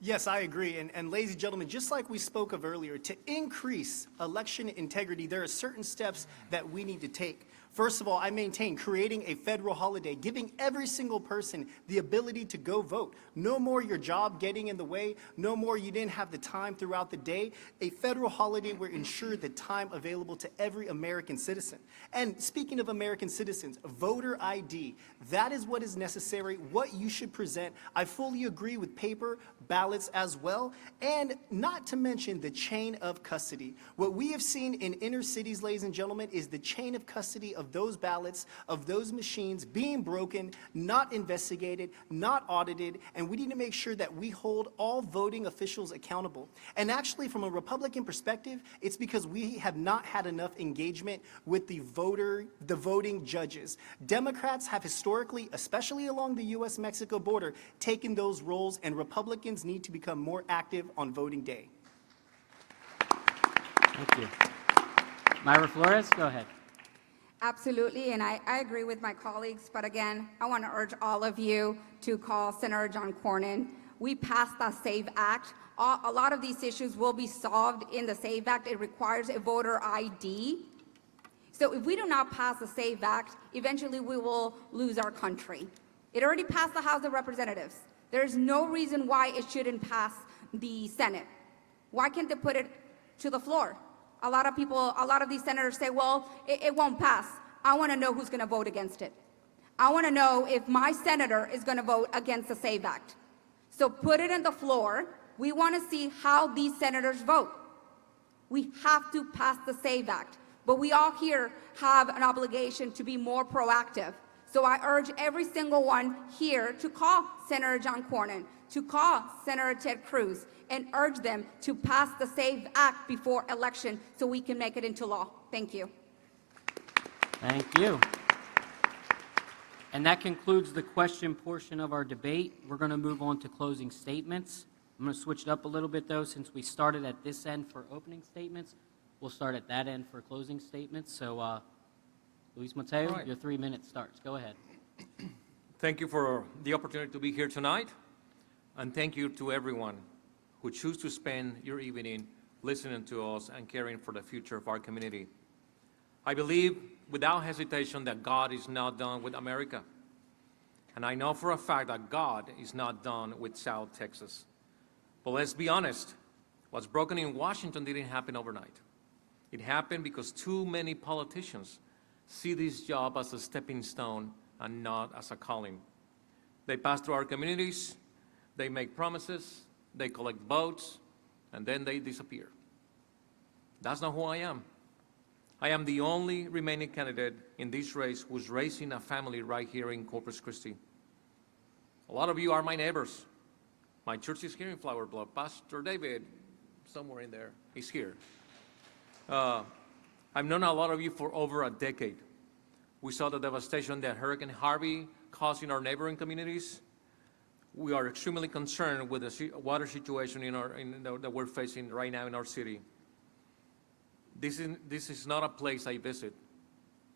Yes, I agree. And ladies and gentlemen, just like we spoke of earlier, to increase election integrity, there are certain steps that we need to take. First of all, I maintain creating a federal holiday, giving every single person the ability to go vote. No more your job getting in the way. No more you didn't have the time throughout the day. A federal holiday will ensure the time available to every American citizen. And speaking of American citizens, voter ID, that is what is necessary, what you should present. I fully agree with paper ballots as well, and not to mention the chain of custody. What we have seen in inner cities, ladies and gentlemen, is the chain of custody of those ballots, of those machines being broken, not investigated, not audited, and we need to make sure that we hold all voting officials accountable. And actually, from a Republican perspective, it's because we have not had enough engagement with the voting judges. Democrats have historically, especially along the U.S.-Mexico border, taken those roles, and Republicans need to become more active on voting day. Thank you. Myra Flores, go ahead. Absolutely, and I agree with my colleagues, but again, I want to urge all of you to call Senator John Cornyn. We passed the SAVE Act. A lot of these issues will be solved in the SAVE Act. It requires a voter ID. So if we do not pass the SAVE Act, eventually we will lose our country. It already passed the House of Representatives. There's no reason why it shouldn't pass the Senate. Why can't they put it to the floor. A lot of these senators say, well, it won't pass. I want to know who's going to vote against it. I want to know if my senator is going to vote against the SAVE Act. So put it on the floor. We want to see how these senators vote. We have to pass the SAVE Act. But we all here have an obligation to be more proactive. So I urge every single one here to call Senator John Cornyn, to call Senator Ted Cruz, and urge them to pass the SAVE Act before election so we can make it into law. Thank you. Thank you. And that concludes the question portion of our debate. We're going to move on to closing statements. I'm going to switch it up a little bit, though, since we started at this end for opening statements. We'll start at that end for closing statements. So, Luis Buentello, right. your 3 minutes starts. Go ahead. Thank you for the opportunity to be here tonight, and thank you to everyone who choose to spend your evening listening to us and caring for the future of our community. I believe without hesitation that God is not done with America, and I know for a fact that God is not done with South Texas. But let's be honest, what's broken in Washington didn't happen overnight. It happened because too many politicians see this job as a stepping stone and not as a calling. They pass through our communities, they make promises, they collect votes, and then they disappear. That's not who I am. I am the only remaining candidate in this race who's raising a family right here in Corpus Christi. A lot of you are my neighbors. My church is here in Flower Bluff. Pastor David, somewhere in there, is here. I've known a lot of you for over a decade. We saw the devastation that Hurricane Harvey caused in our neighboring communities. We are extremely concerned with the water situation that we're facing right now in our city. This is not a place I visit.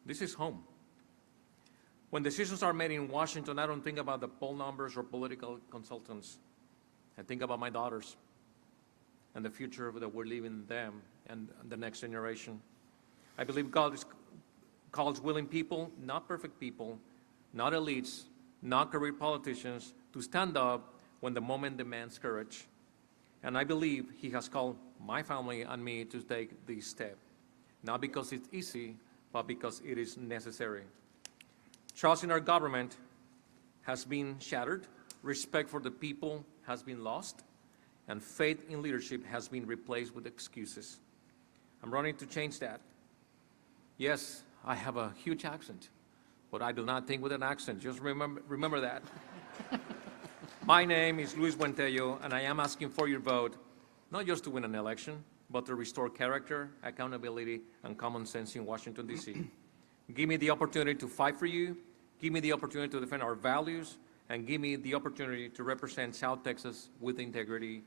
This is home. When decisions are made in Washington, I don't think about the poll numbers or political consultants. I think about my daughters and the future that we're leaving them and the next generation. I believe God calls willing people, not perfect people, not elites, not career politicians, to stand up when the moment demands courage. And I believe He has called my family and me to take this step, not because it's easy, but because it is necessary. Trust in our government has been shattered, respect for the people has been lost, and faith in leadership has been replaced with excuses. I'm running to change that. Yes, I have a huge accent, but I do not think with an accent. Just remember that. My name is Luis Buentello, and I am asking for your vote, not just to win an election, but to restore character, accountability, and common sense in Washington, D.C. Give me the opportunity to fight for you, give me the opportunity to defend our values, and give me the opportunity to represent South Texas with the integrity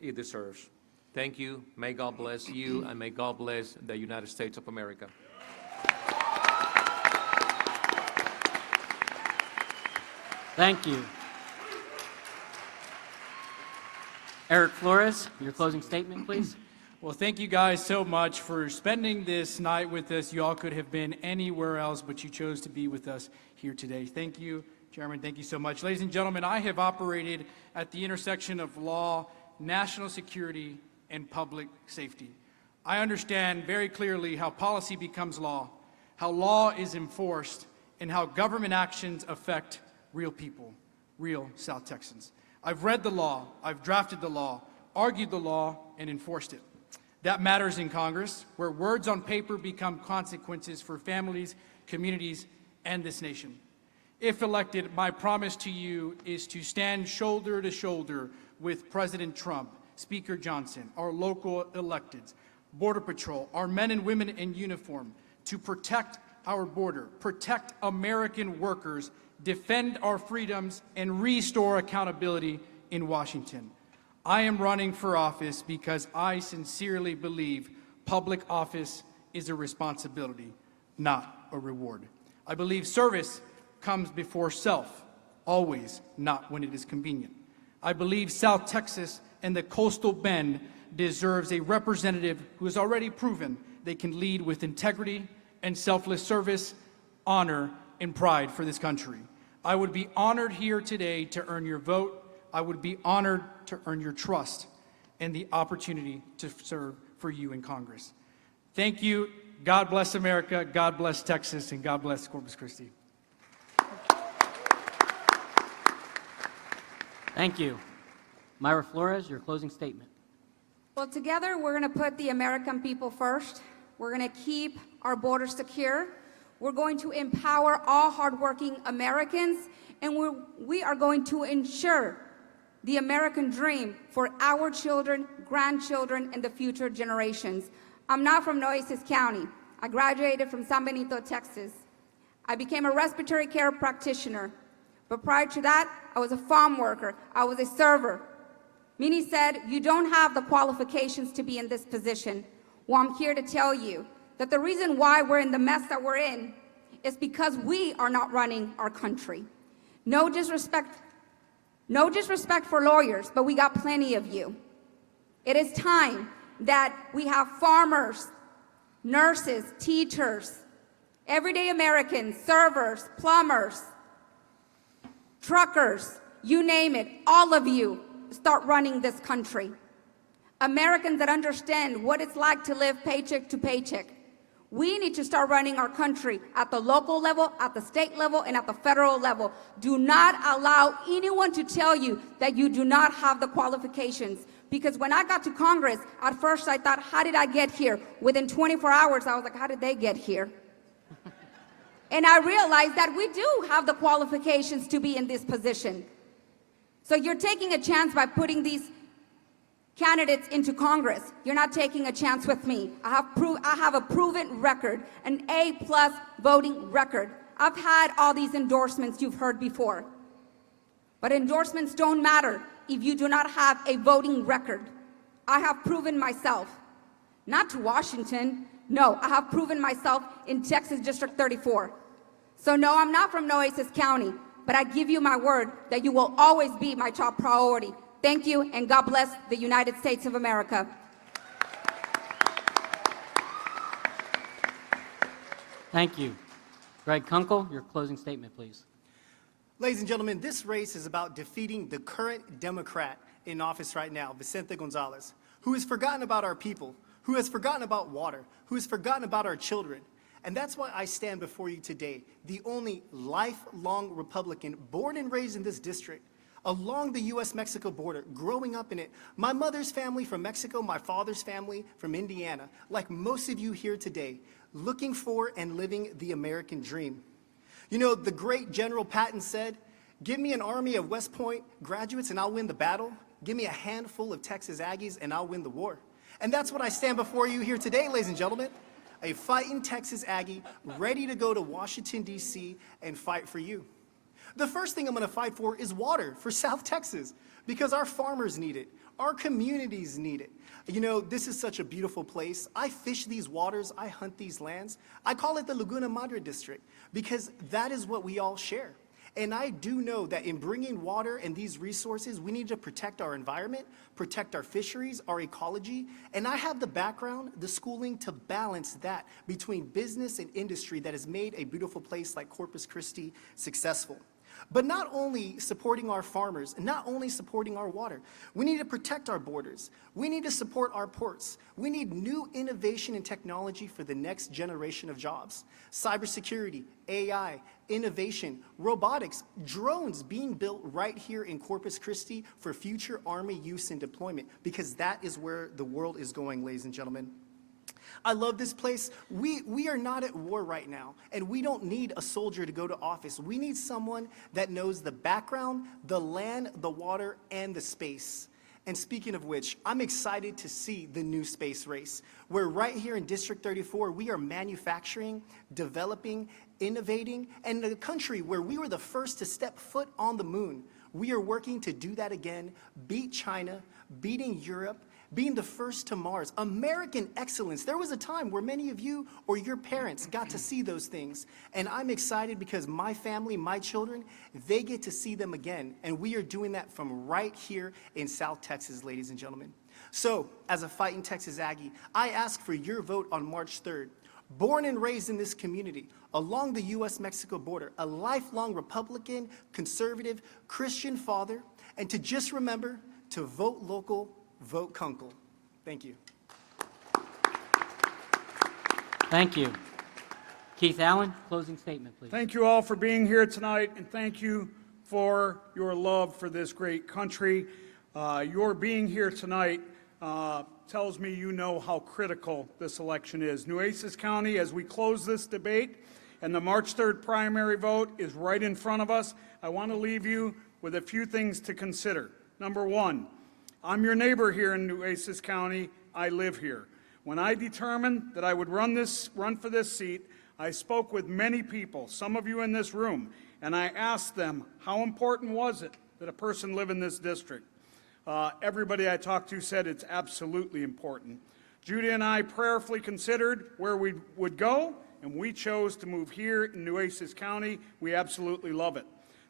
it deserves. Thank you. May God bless you, and may God bless the United States of America. Thank you. Eric Flores, your closing statement, please. Well, thank you guys so much for spending this night with us. You all could have been anywhere else, but you chose to be with us here today. Thank you, Chairman. Thank you so much. Ladies and gentlemen, I have operated at the intersection of law, national security, and public safety. I understand very clearly how policy becomes law, how law is enforced, and how government actions affect real people, real South Texans. I've read the law, I've drafted the law, argued the law, and enforced it. That matters in Congress, where words on paper become consequences for families, communities, and this nation. If elected, my promise to you is to stand shoulder to shoulder with President Trump, Speaker Johnson, our local electeds, Border Patrol, our men and women in uniform, to protect our border, protect American workers, defend our freedoms, and restore accountability in Washington. I am running for office because I sincerely believe public office is a responsibility, not a reward. I believe service comes before self, always, not when it is convenient. I believe South Texas and the Coastal Bend deserves a representative who has already proven they can lead with integrity and selfless service, honor, and pride for this country. I would be honored here today to earn your vote. I would be honored to earn your trust and the opportunity to serve for you in Congress. Thank you. God bless America, God bless Texas, and God bless Corpus Christi. Thank you. Myra Flores, your closing statement. Well, together we're going to put the American people first. We're going to keep our borders secure. We're going to empower all hardworking Americans, and we are going to ensure the American dream for our children, grandchildren, and the future generations. I'm not from Nueces County. I graduated from San Benito, Texas. I became a respiratory care practitioner. But prior to that, I was a farm worker. I was a server. Many said, you don't have the qualifications to be in this position. Well, I'm here to tell you that the reason why we're in the mess that we're in is because we are not running our country. No disrespect for lawyers, but we got plenty of you. It is time that we have farmers, nurses, teachers, everyday Americans, servers, plumbers, truckers, you name it, all of you start running this country. Americans that understand what it's like to live paycheck to paycheck. We need to start running our country at the local level, at the state level, and at the federal level. Do not allow anyone to tell you that you do not have the qualifications. Because when I got to Congress, at first I thought, how did I get here? Within 24 hours, I was like, how did they get here? And I realized that we do have the qualifications to be in this position. So you're taking a chance by putting these candidates into Congress. You're not taking a chance with me. I have a proven record, an A+ voting record. I've had all these endorsements you've heard before. But endorsements don't matter if you do not have a voting record. I have proven myself. Not to Washington. No, I have proven myself in Texas District 34. So no, I'm not from Nueces County, but I give you my word that you will always be my top priority. Thank you, and God bless the United States of America. Thank you. Greg Kunkle, your closing statement, please. Ladies and gentlemen, this race is about defeating the current Democrat in office right now, Vicente Gonzalez, who has forgotten about our people, who has forgotten about water, who has forgotten about our children. And that's why I stand before you today, the only lifelong Republican born and raised in this district, along the U.S.-Mexico border, growing up in it. My mother's family from Mexico, my father's family from Indiana, like most of you here today, looking for and living the American dream. You know, the great General Patton said, give me an army of West Point graduates and I'll win the battle. Give me a handful of Texas Aggies and I'll win the war. And that's what I stand before you here today, ladies and gentlemen. A fighting Texas Aggie ready to go to Washington, D.C. and fight for you. The first thing I'm going to fight for is water for South Texas because our farmers need it. Our communities need it. You know, this is such a beautiful place. I fish these waters. I hunt these lands. I call it the Laguna Madre District because that is what we all share. And I do know that in bringing water and these resources, we need to protect our environment, protect our fisheries, our ecology. And I have the background, the schooling to balance that between business and industry that has made a beautiful place like Corpus Christi successful. But not only supporting our farmers, not only supporting our water, we need to protect our borders. We need to support our ports. We need new innovation and technology for the next generation of jobs. Cybersecurity, AI, innovation, robotics, drones being built right here in Corpus Christi for future Army use and deployment, because that is where the world is going, ladies and gentlemen. I love this place. We are not at war right now, and we don't need a soldier to go to office. We need someone that knows the background, the land, the water, and the space. And speaking of which, I'm excited to see the new space race, where right here in District 34, we are manufacturing, developing, innovating, and in a country where we were the first to step foot on the moon, we are working to do that again, beat China, beating Europe, being the first to Mars. American excellence. There was a time where many of you or your parents got to see those things. And I'm excited because my family, my children, they get to see them again. And we are doing that from right here in South Texas, ladies and gentlemen. So, as a fighting Texas Aggie, I ask for your vote on March 3rd. Born and raised in this community, along the U.S.-Mexico border, a lifelong Republican, conservative, Christian father, and to just remember to vote local, vote Kunkle. Thank you. Thank you. Keith Allen, closing statement, please. Thank you all for being here tonight, and thank you for your love for this great country. Your being here tonight tells me you know how critical this election is. Nueces County, as we close this debate, and the March 3rd primary vote is right in front of us, I want to leave you with a few things to consider. Number one, I'm your neighbor here in Nueces County. I live here. When I determined that I would run for this seat, I spoke with many people, some of you in this room, and I asked them, how important was it that a person live in this district? Everybody I talked to said it's absolutely important. Judy and I prayerfully considered where we would go, and we chose to move here in Nueces County. We absolutely love it.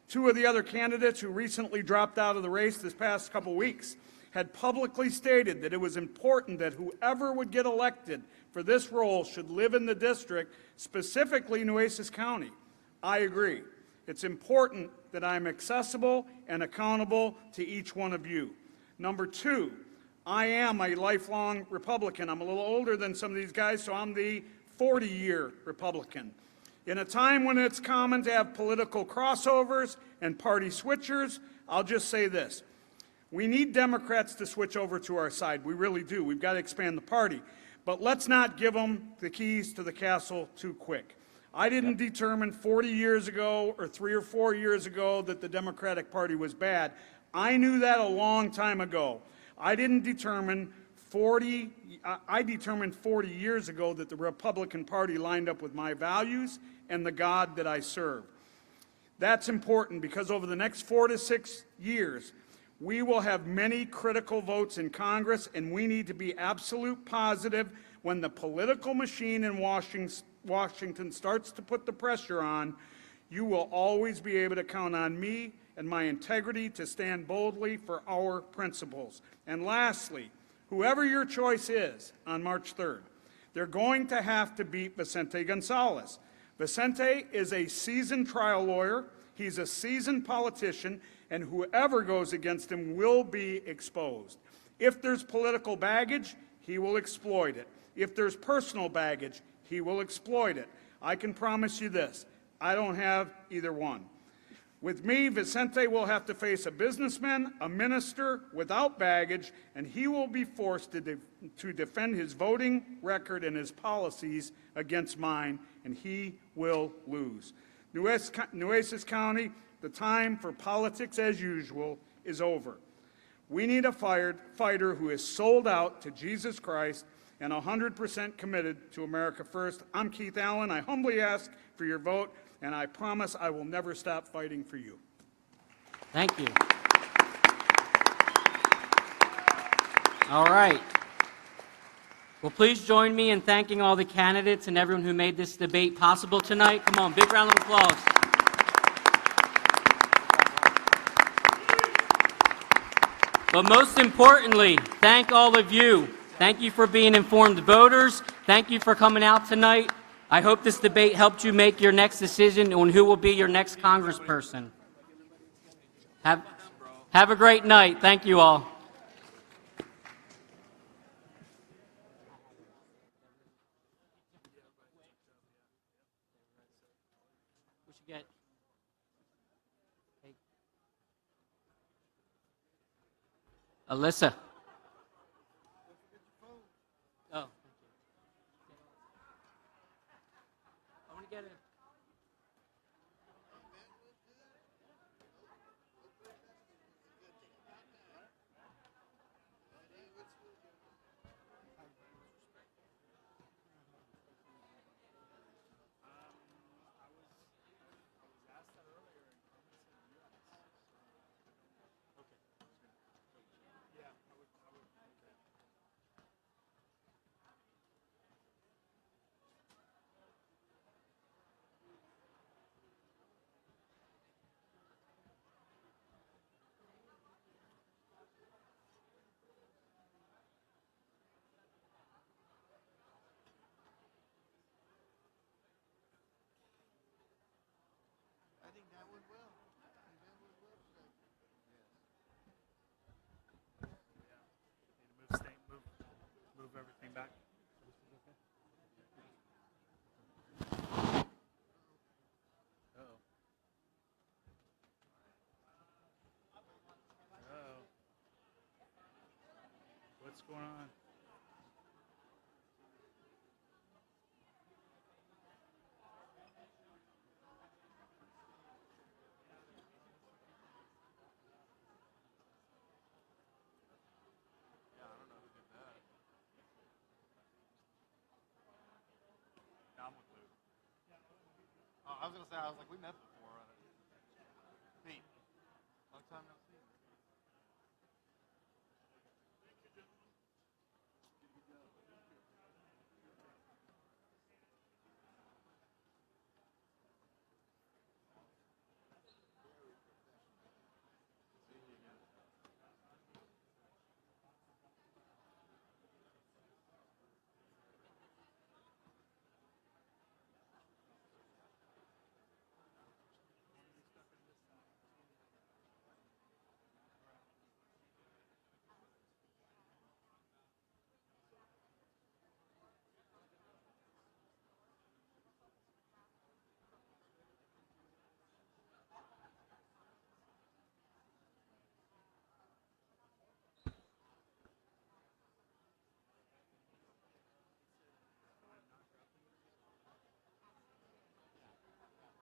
Two of the other candidates who recently dropped out of the race this past couple weeks had publicly stated that it was important that whoever would get elected for this role should live in the district, specifically Nueces County. I agree. It's important that I'm accessible and accountable to each one of you. Number two, I am a lifelong Republican. I'm a little older than some of these guys, so I'm the 40-year Republican. In a time when it's common to have political crossovers and party switchers, I'll just say this. We need Democrats to switch over to our side. We really do. We've got to expand the party. But let's not give them the keys to the castle too quick. I didn't determine 40 years ago or 3 or 4 years ago that the Democratic Party was bad. I knew that a long time ago. I determined 40 years ago that the Republican Party lined up with my values and the God that I serve. That's important because over the next 4 to 6 years, we will have many critical votes in Congress, and we need to be absolute positive when the political machine in Washington starts to put the pressure on. You will always be able to count on me and my integrity to stand boldly for our principles. And lastly, whoever your choice is on March 3rd, they're going to have to beat Vicente Gonzalez. Vicente is a seasoned trial lawyer. He's a seasoned politician, and whoever goes against him will be exposed. If there's political baggage, he will exploit it. If there's personal baggage, he will exploit it. I can promise you this, I don't have either one. With me, Vicente will have to face a businessman, a minister without baggage, and he will be forced to defend his voting record and his policies against mine, and he will lose. Nueces County, the time for politics as usual is over. We need a fighter who is sold out to Jesus Christ and 100% committed to America first. I'm Keith Allen. I humbly ask for your vote, and I promise I will never stop fighting for you. Thank you. All right. Well, please join me in thanking all the candidates and everyone who made this debate possible tonight. Come on, big round of applause. But most importantly, thank all of you. Thank you for being informed voters. Thank you for coming out tonight. I hope this debate helped you make your next decision on who will be your next congressperson. Have a great night. Thank you all. Alyssa. Oh. I want to get it. Move everything back. What's going on? Yeah, I don't know who did that. Yeah, I'm with Luke. I was gonna say, I was like, we met before.